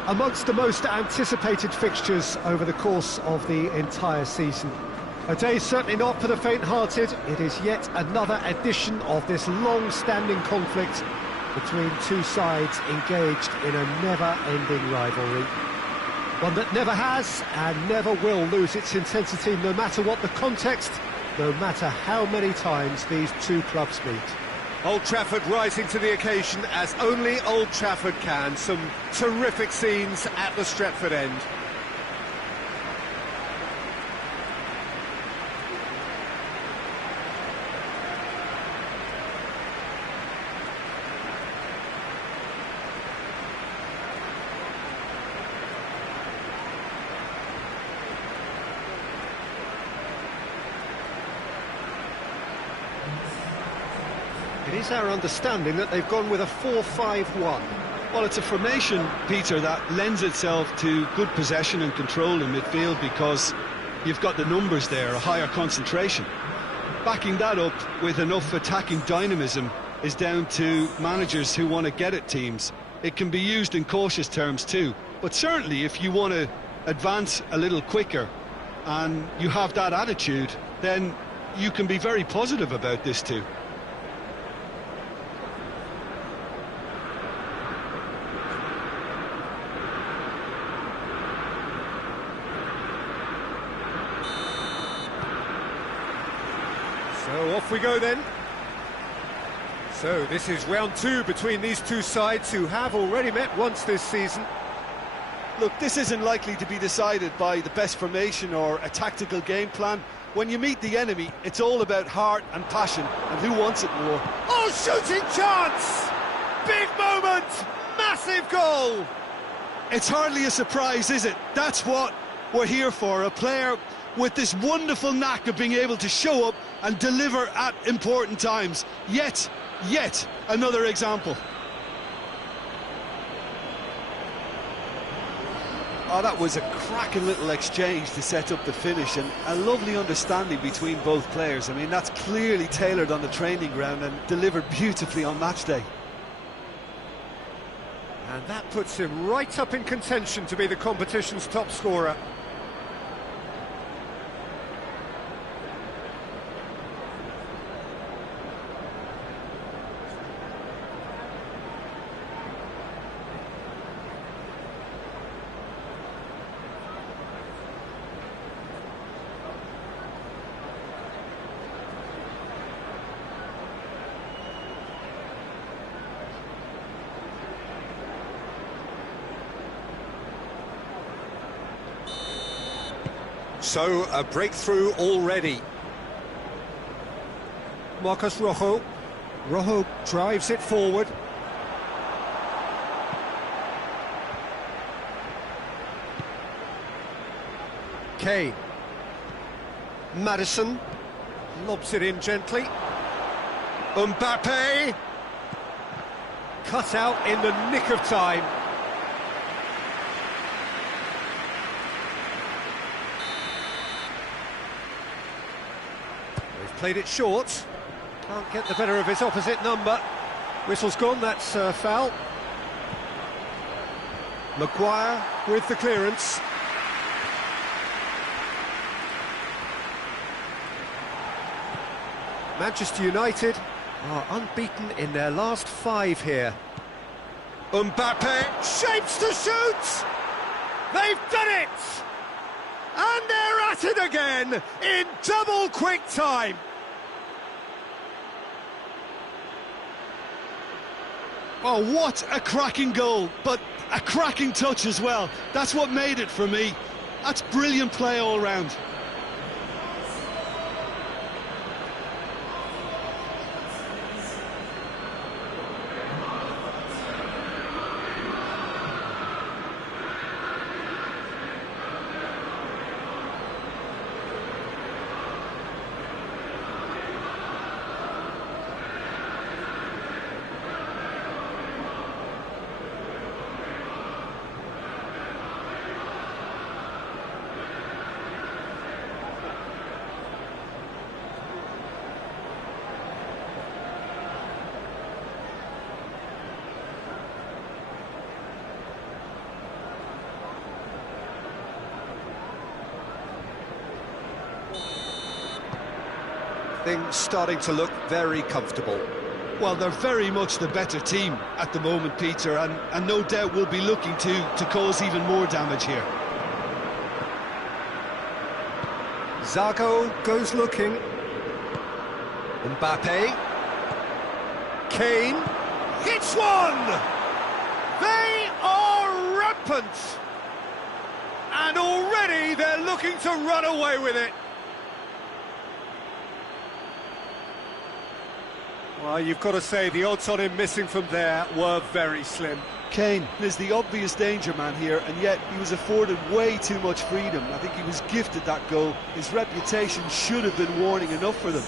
amongst the most anticipated fixtures over the course of the entire season. A day certainly not for the faint-hearted. It is yet another edition of this long-standing conflict between two sides engaged in a never-ending rivalry. One that never has and never will lose its intensity, no matter what the context, no matter how many times these two clubs meet. Old Trafford rising to the occasion as only Old Trafford can. Some terrific scenes at the Stretford end. It is our understanding that they've gone with a 4-5-1. Well, it's a formation, Peter, that lends itself to good possession and control in midfield because you've got the numbers there, a higher concentration. Backing that up with enough attacking dynamism is down to managers who want to get at teams. It can be used in cautious terms too, but certainly if you want to advance a little quicker and you have that attitude, then you can be very positive about this too. So off we go then. So this is round two between these two sides who have already met once this season. Look, this isn't likely to be decided by the best formation or a tactical game plan. When you meet the enemy, it's all about heart and passion and who wants it more. Oh, shooting chance! Big moment! Massive goal! It's hardly a surprise, is it? That's what we're here for, a player with this wonderful knack of being able to show up and deliver at important times. Yet another example. Oh, that was a cracking little exchange to set up the finish and a lovely understanding between both players. I mean, that's clearly tailored on the training ground and delivered beautifully on match day. And that puts him right up in contention to be the competition's top scorer. So, a breakthrough already. Marcos Rojo. Rojo drives it forward. Kane. Maddison. Lobs it in gently. Mbappe. Cut out in the nick of time. Played it short, can't get the better of his opposite number. Whistle's gone, that's foul. Maguire with the clearance. Manchester United are unbeaten in their last 5 here. Mbappe shapes to shoot! They've done it! And they're at it again in double quick time. Oh, what a cracking goal, but a cracking touch as well. That's what made it for me. That's brilliant play all round. Things starting to look very comfortable. Well, they're very much the better team at the moment, Peter, and no doubt will be looking to cause even more damage here. Zago goes looking. Mbappe. Kane. Hits one! They are rampant! And already they're looking to run away with it. Well, you've got to say the odds on him missing from there were very slim. Kane is the obvious danger man here, and yet he was afforded way too much freedom. I think he was gifted that goal. His reputation should have been warning enough for them.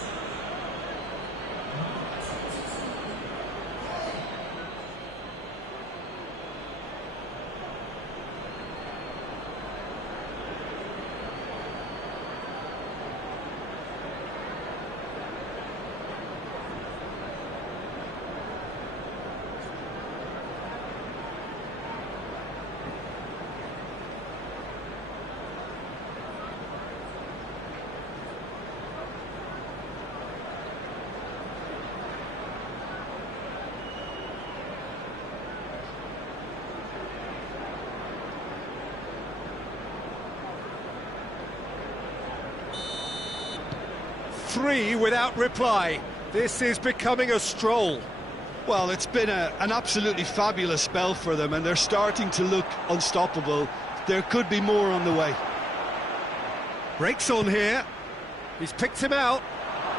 Three without reply. This is becoming a stroll. Well, it's been an absolutely fabulous spell for them, and they're starting to look unstoppable. There could be more on the way. Breaks on here. He's picked him out.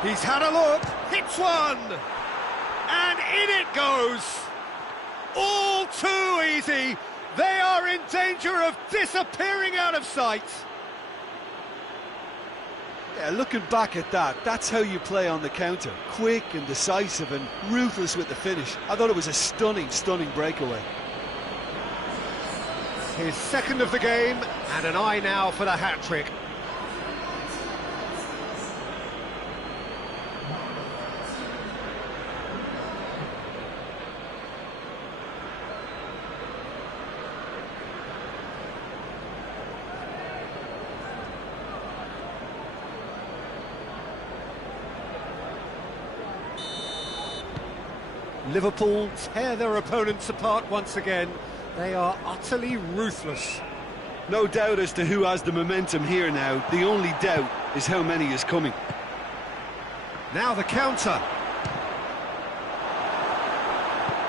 He's had a look. Hits one. And in it goes. All too easy. They are in danger of disappearing out of sight. Yeah, looking back at that, that's how you play on the counter. Quick and decisive and ruthless with the finish. I thought it was a stunning, stunning breakaway. His second of the game, and an eye now for the hat-trick. Liverpool tear their opponents apart once again. They are utterly ruthless. No doubt as to who has the momentum here now. The only doubt is how many is coming. Now the counter.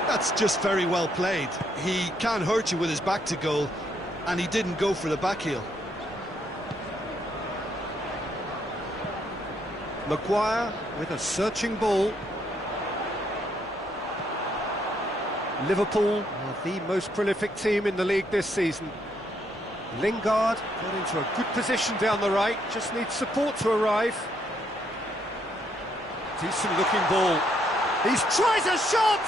That's just very well played. He can't hurt you with his back to goal, and he didn't go for the back heel. Maguire with a searching ball. Liverpool are the most prolific team in the league this season. Lingard got into a good position down the right, just needs support to arrive. Decent looking ball. He tries a shot!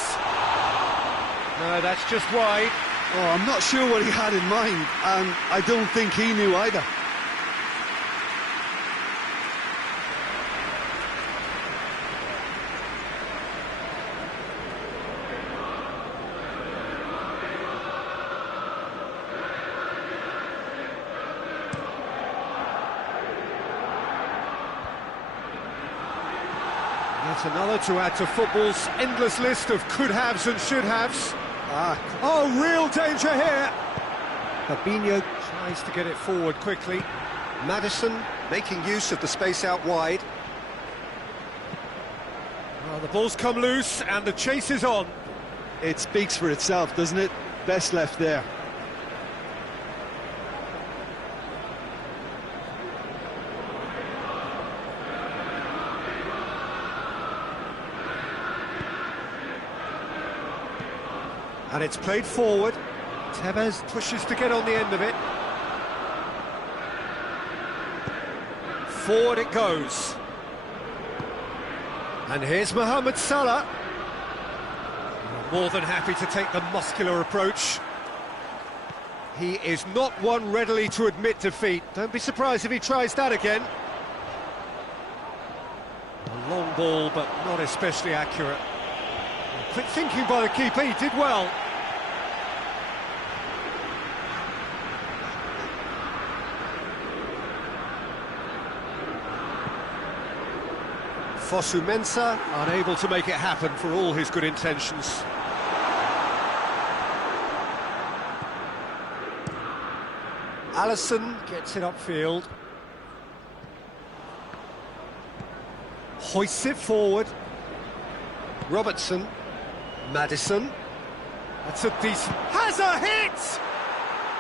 No, that's just wide. Oh, I'm not sure what he had in mind, and I don't think he knew either. Yet another to add to football's endless list of could-haves and should-haves. Oh, real danger here. Fabinho tries to get it forward quickly. Maddison making use of the space out wide. Well, the ball's come loose and the chase is on. It speaks for itself, doesn't it? Best left there. And it's played forward. Tevez pushes to get on the end of it. Forward it goes. And here's Mohamed Salah. More than happy to take the muscular approach. He is not one readily to admit defeat. Don't be surprised if he tries that again. A long ball, but not especially accurate. Quick thinking by the keeper, he did well. Fosu Mensah unable to make it happen for all his good intentions. Alisson gets it upfield. hoists it forward. Robertson, Maddison. That's a decent... Has a hit!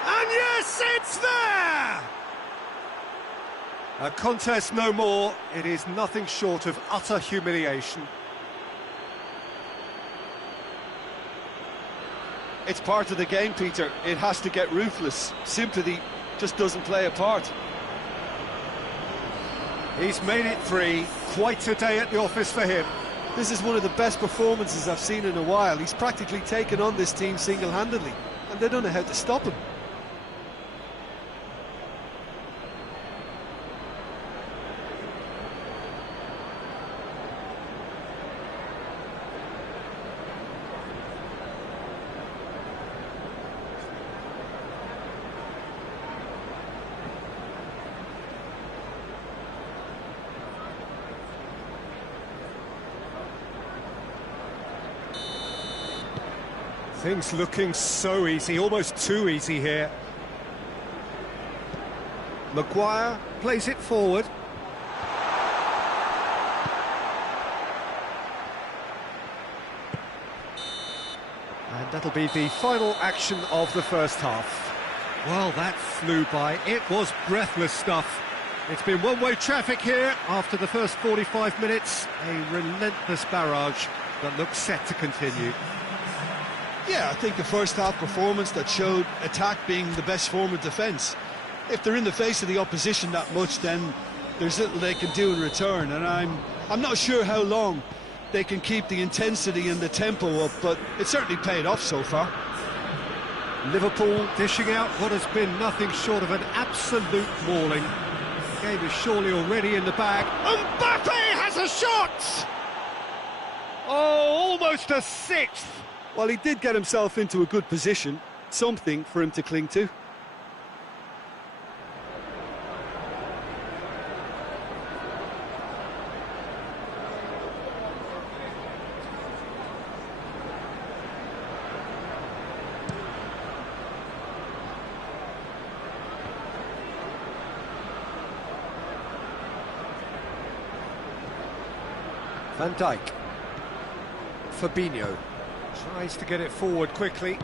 And yes, it's there! A contest no more. It is nothing short of utter humiliation. It's part of the game, Peter. It has to get ruthless. Sympathy just doesn't play a part. He's made it 3. Quite a day at the office for him. This is one of the best performances I've seen in a while. He's practically taken on this team single-handedly, and they don't know how to stop him. Things looking so easy, almost too easy here. Maguire plays it forward. And that'll be the final action of the first half. Well, that flew by. It was breathless stuff. It's been one-way traffic here after the first 45 minutes. A relentless barrage that looks set to continue. Yeah, I think the first half performance that showed attack being the best form of defence. If they're in the face of the opposition that much, then there's little they can do in return, and I'm not sure how long they can keep the intensity and the tempo up, but it certainly paid off so far. Liverpool dishing out what has been nothing short of an absolute mauling. The game is surely already in the bag. Mbappe has a shot! Oh, almost a 6th! Well, he did get himself into a good position, something for him to cling to. Van Dijk. Fabinho. Tries to get it forward quickly.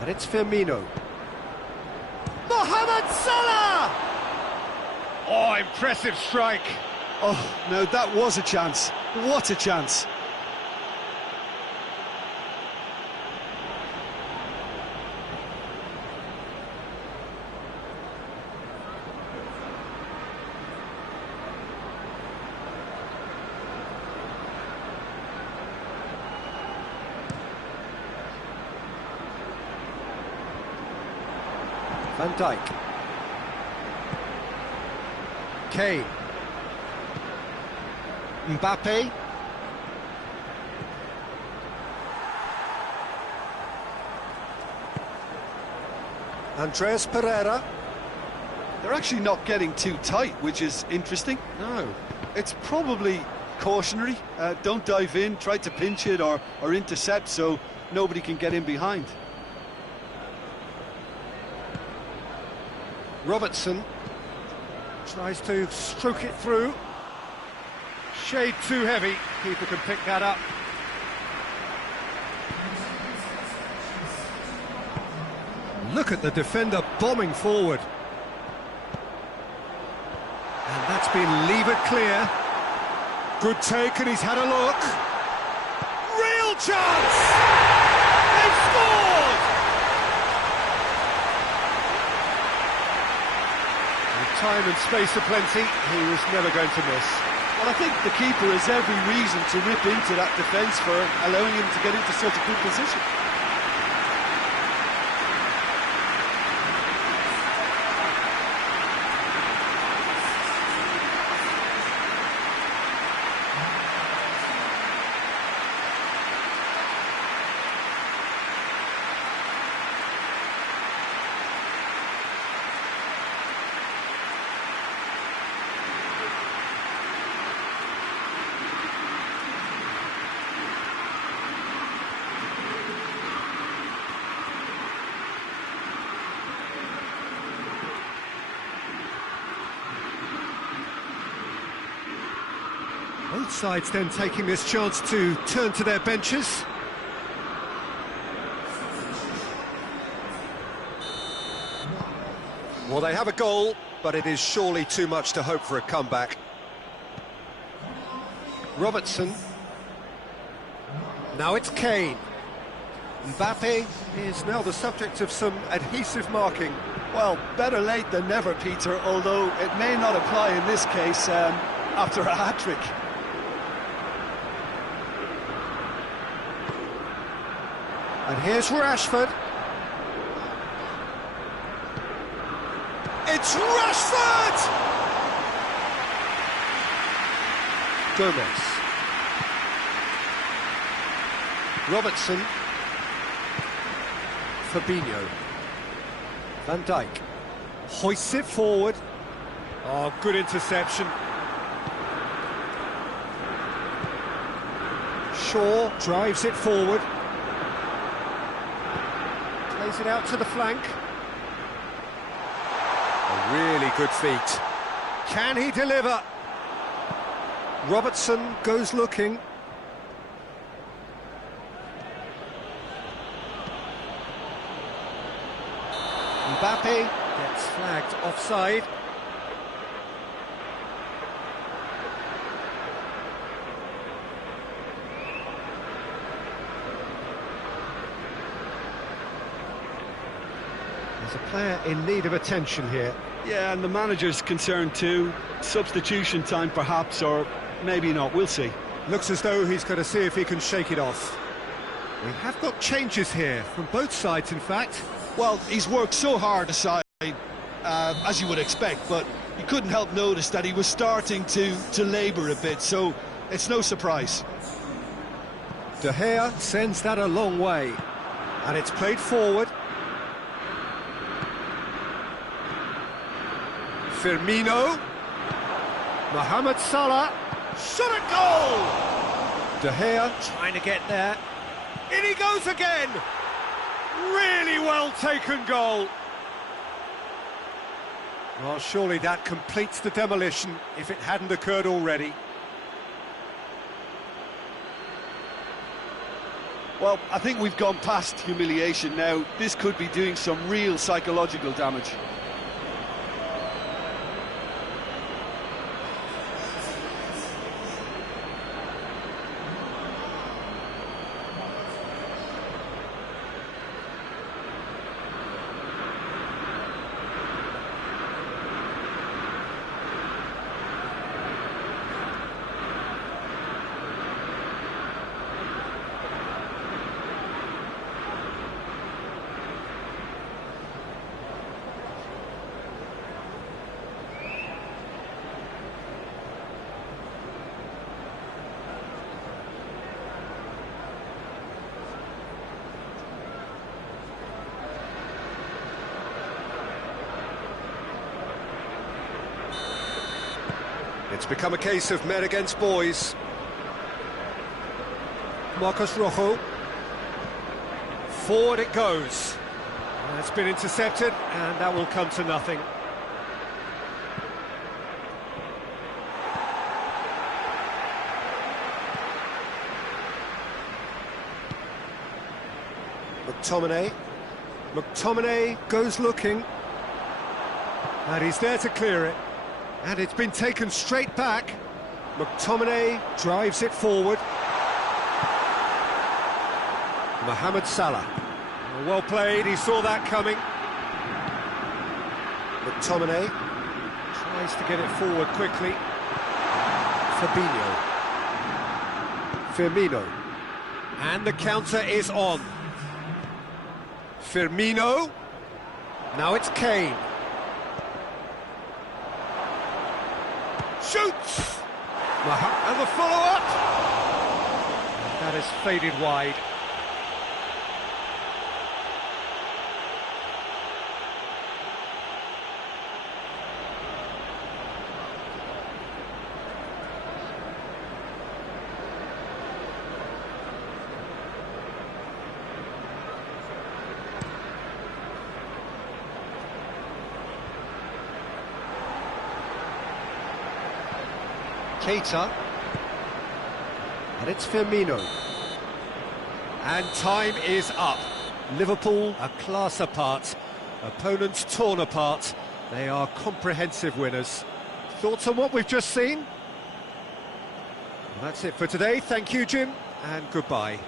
And it's Firmino. Mohamed Salah! Oh, impressive strike. Oh, no, that was a chance. What a chance. Van Dijk. Kane. Mbappe. Andreas Pereira. They're actually not getting too tight, which is interesting. No. It's probably cautionary. Don't dive in, try to pinch it or intercept so nobody can get in behind. Robertson tries to stroke it through. Shade too heavy. Keeper can pick that up. Look at the defender bombing forward. And that's been levered clear. Good take, and he's had a look. Real chance! They've scored! Time and space aplenty, he was never going to miss. Well, I think the keeper has every reason to rip into that defence for allowing him to get into such a good position. Both sides then taking this chance to turn to their benches. Well, they have a goal, but it is surely too much to hope for a comeback. Robertson. Now it's Kane. Mbappe is now the subject of some adhesive marking. Well, better late than never, Peter, although it may not apply in this case after a hat-trick. And here's Rashford. It's Rashford! Gomez. Robertson. Fabinho. Van Dijk. Hoists it forward. Oh, good interception. Shaw drives it forward. Plays it out to the flank. A really good feat. Can he deliver? Robertson goes looking. Mbappe gets flagged offside. There's a player in need of attention here. Yeah, and the manager's concerned too. Substitution time perhaps, or maybe not, we'll see. Looks as though he's going to see if he can shake it off. We have got changes here, from both sides in fact. Well, he's worked so hard aside, as you would expect, but you couldn't help notice that he was starting to labour a bit, so it's no surprise. De Gea sends that a long way, and it's played forward. Firmino. Mohamed Salah. Shot at goal! De Gea trying to get there. In he goes again! Really well taken goal. Well, surely that completes the demolition if it hadn't occurred already. Well, I think we've gone past humiliation now. This could be doing some real psychological damage. It's become a case of men against boys. Marcos Rojo. Forward it goes. It's been intercepted, and that will come to nothing. McTominay. McTominay goes looking. And he's there to clear it. And it's been taken straight back. McTominay drives it forward. Mohamed Salah. Well played, he saw that coming. McTominay tries to get it forward quickly. Fabinho. Firmino. And the counter is on. Firmino. Now it's Kane. Shoots! And the follow-up! That has faded wide. Keita. And it's Firmino. And time is up. Liverpool a class apart. Opponents torn apart. They are comprehensive winners. Thoughts on what we've just seen? Well, that's it for today. Thank you, Jim, and goodbye.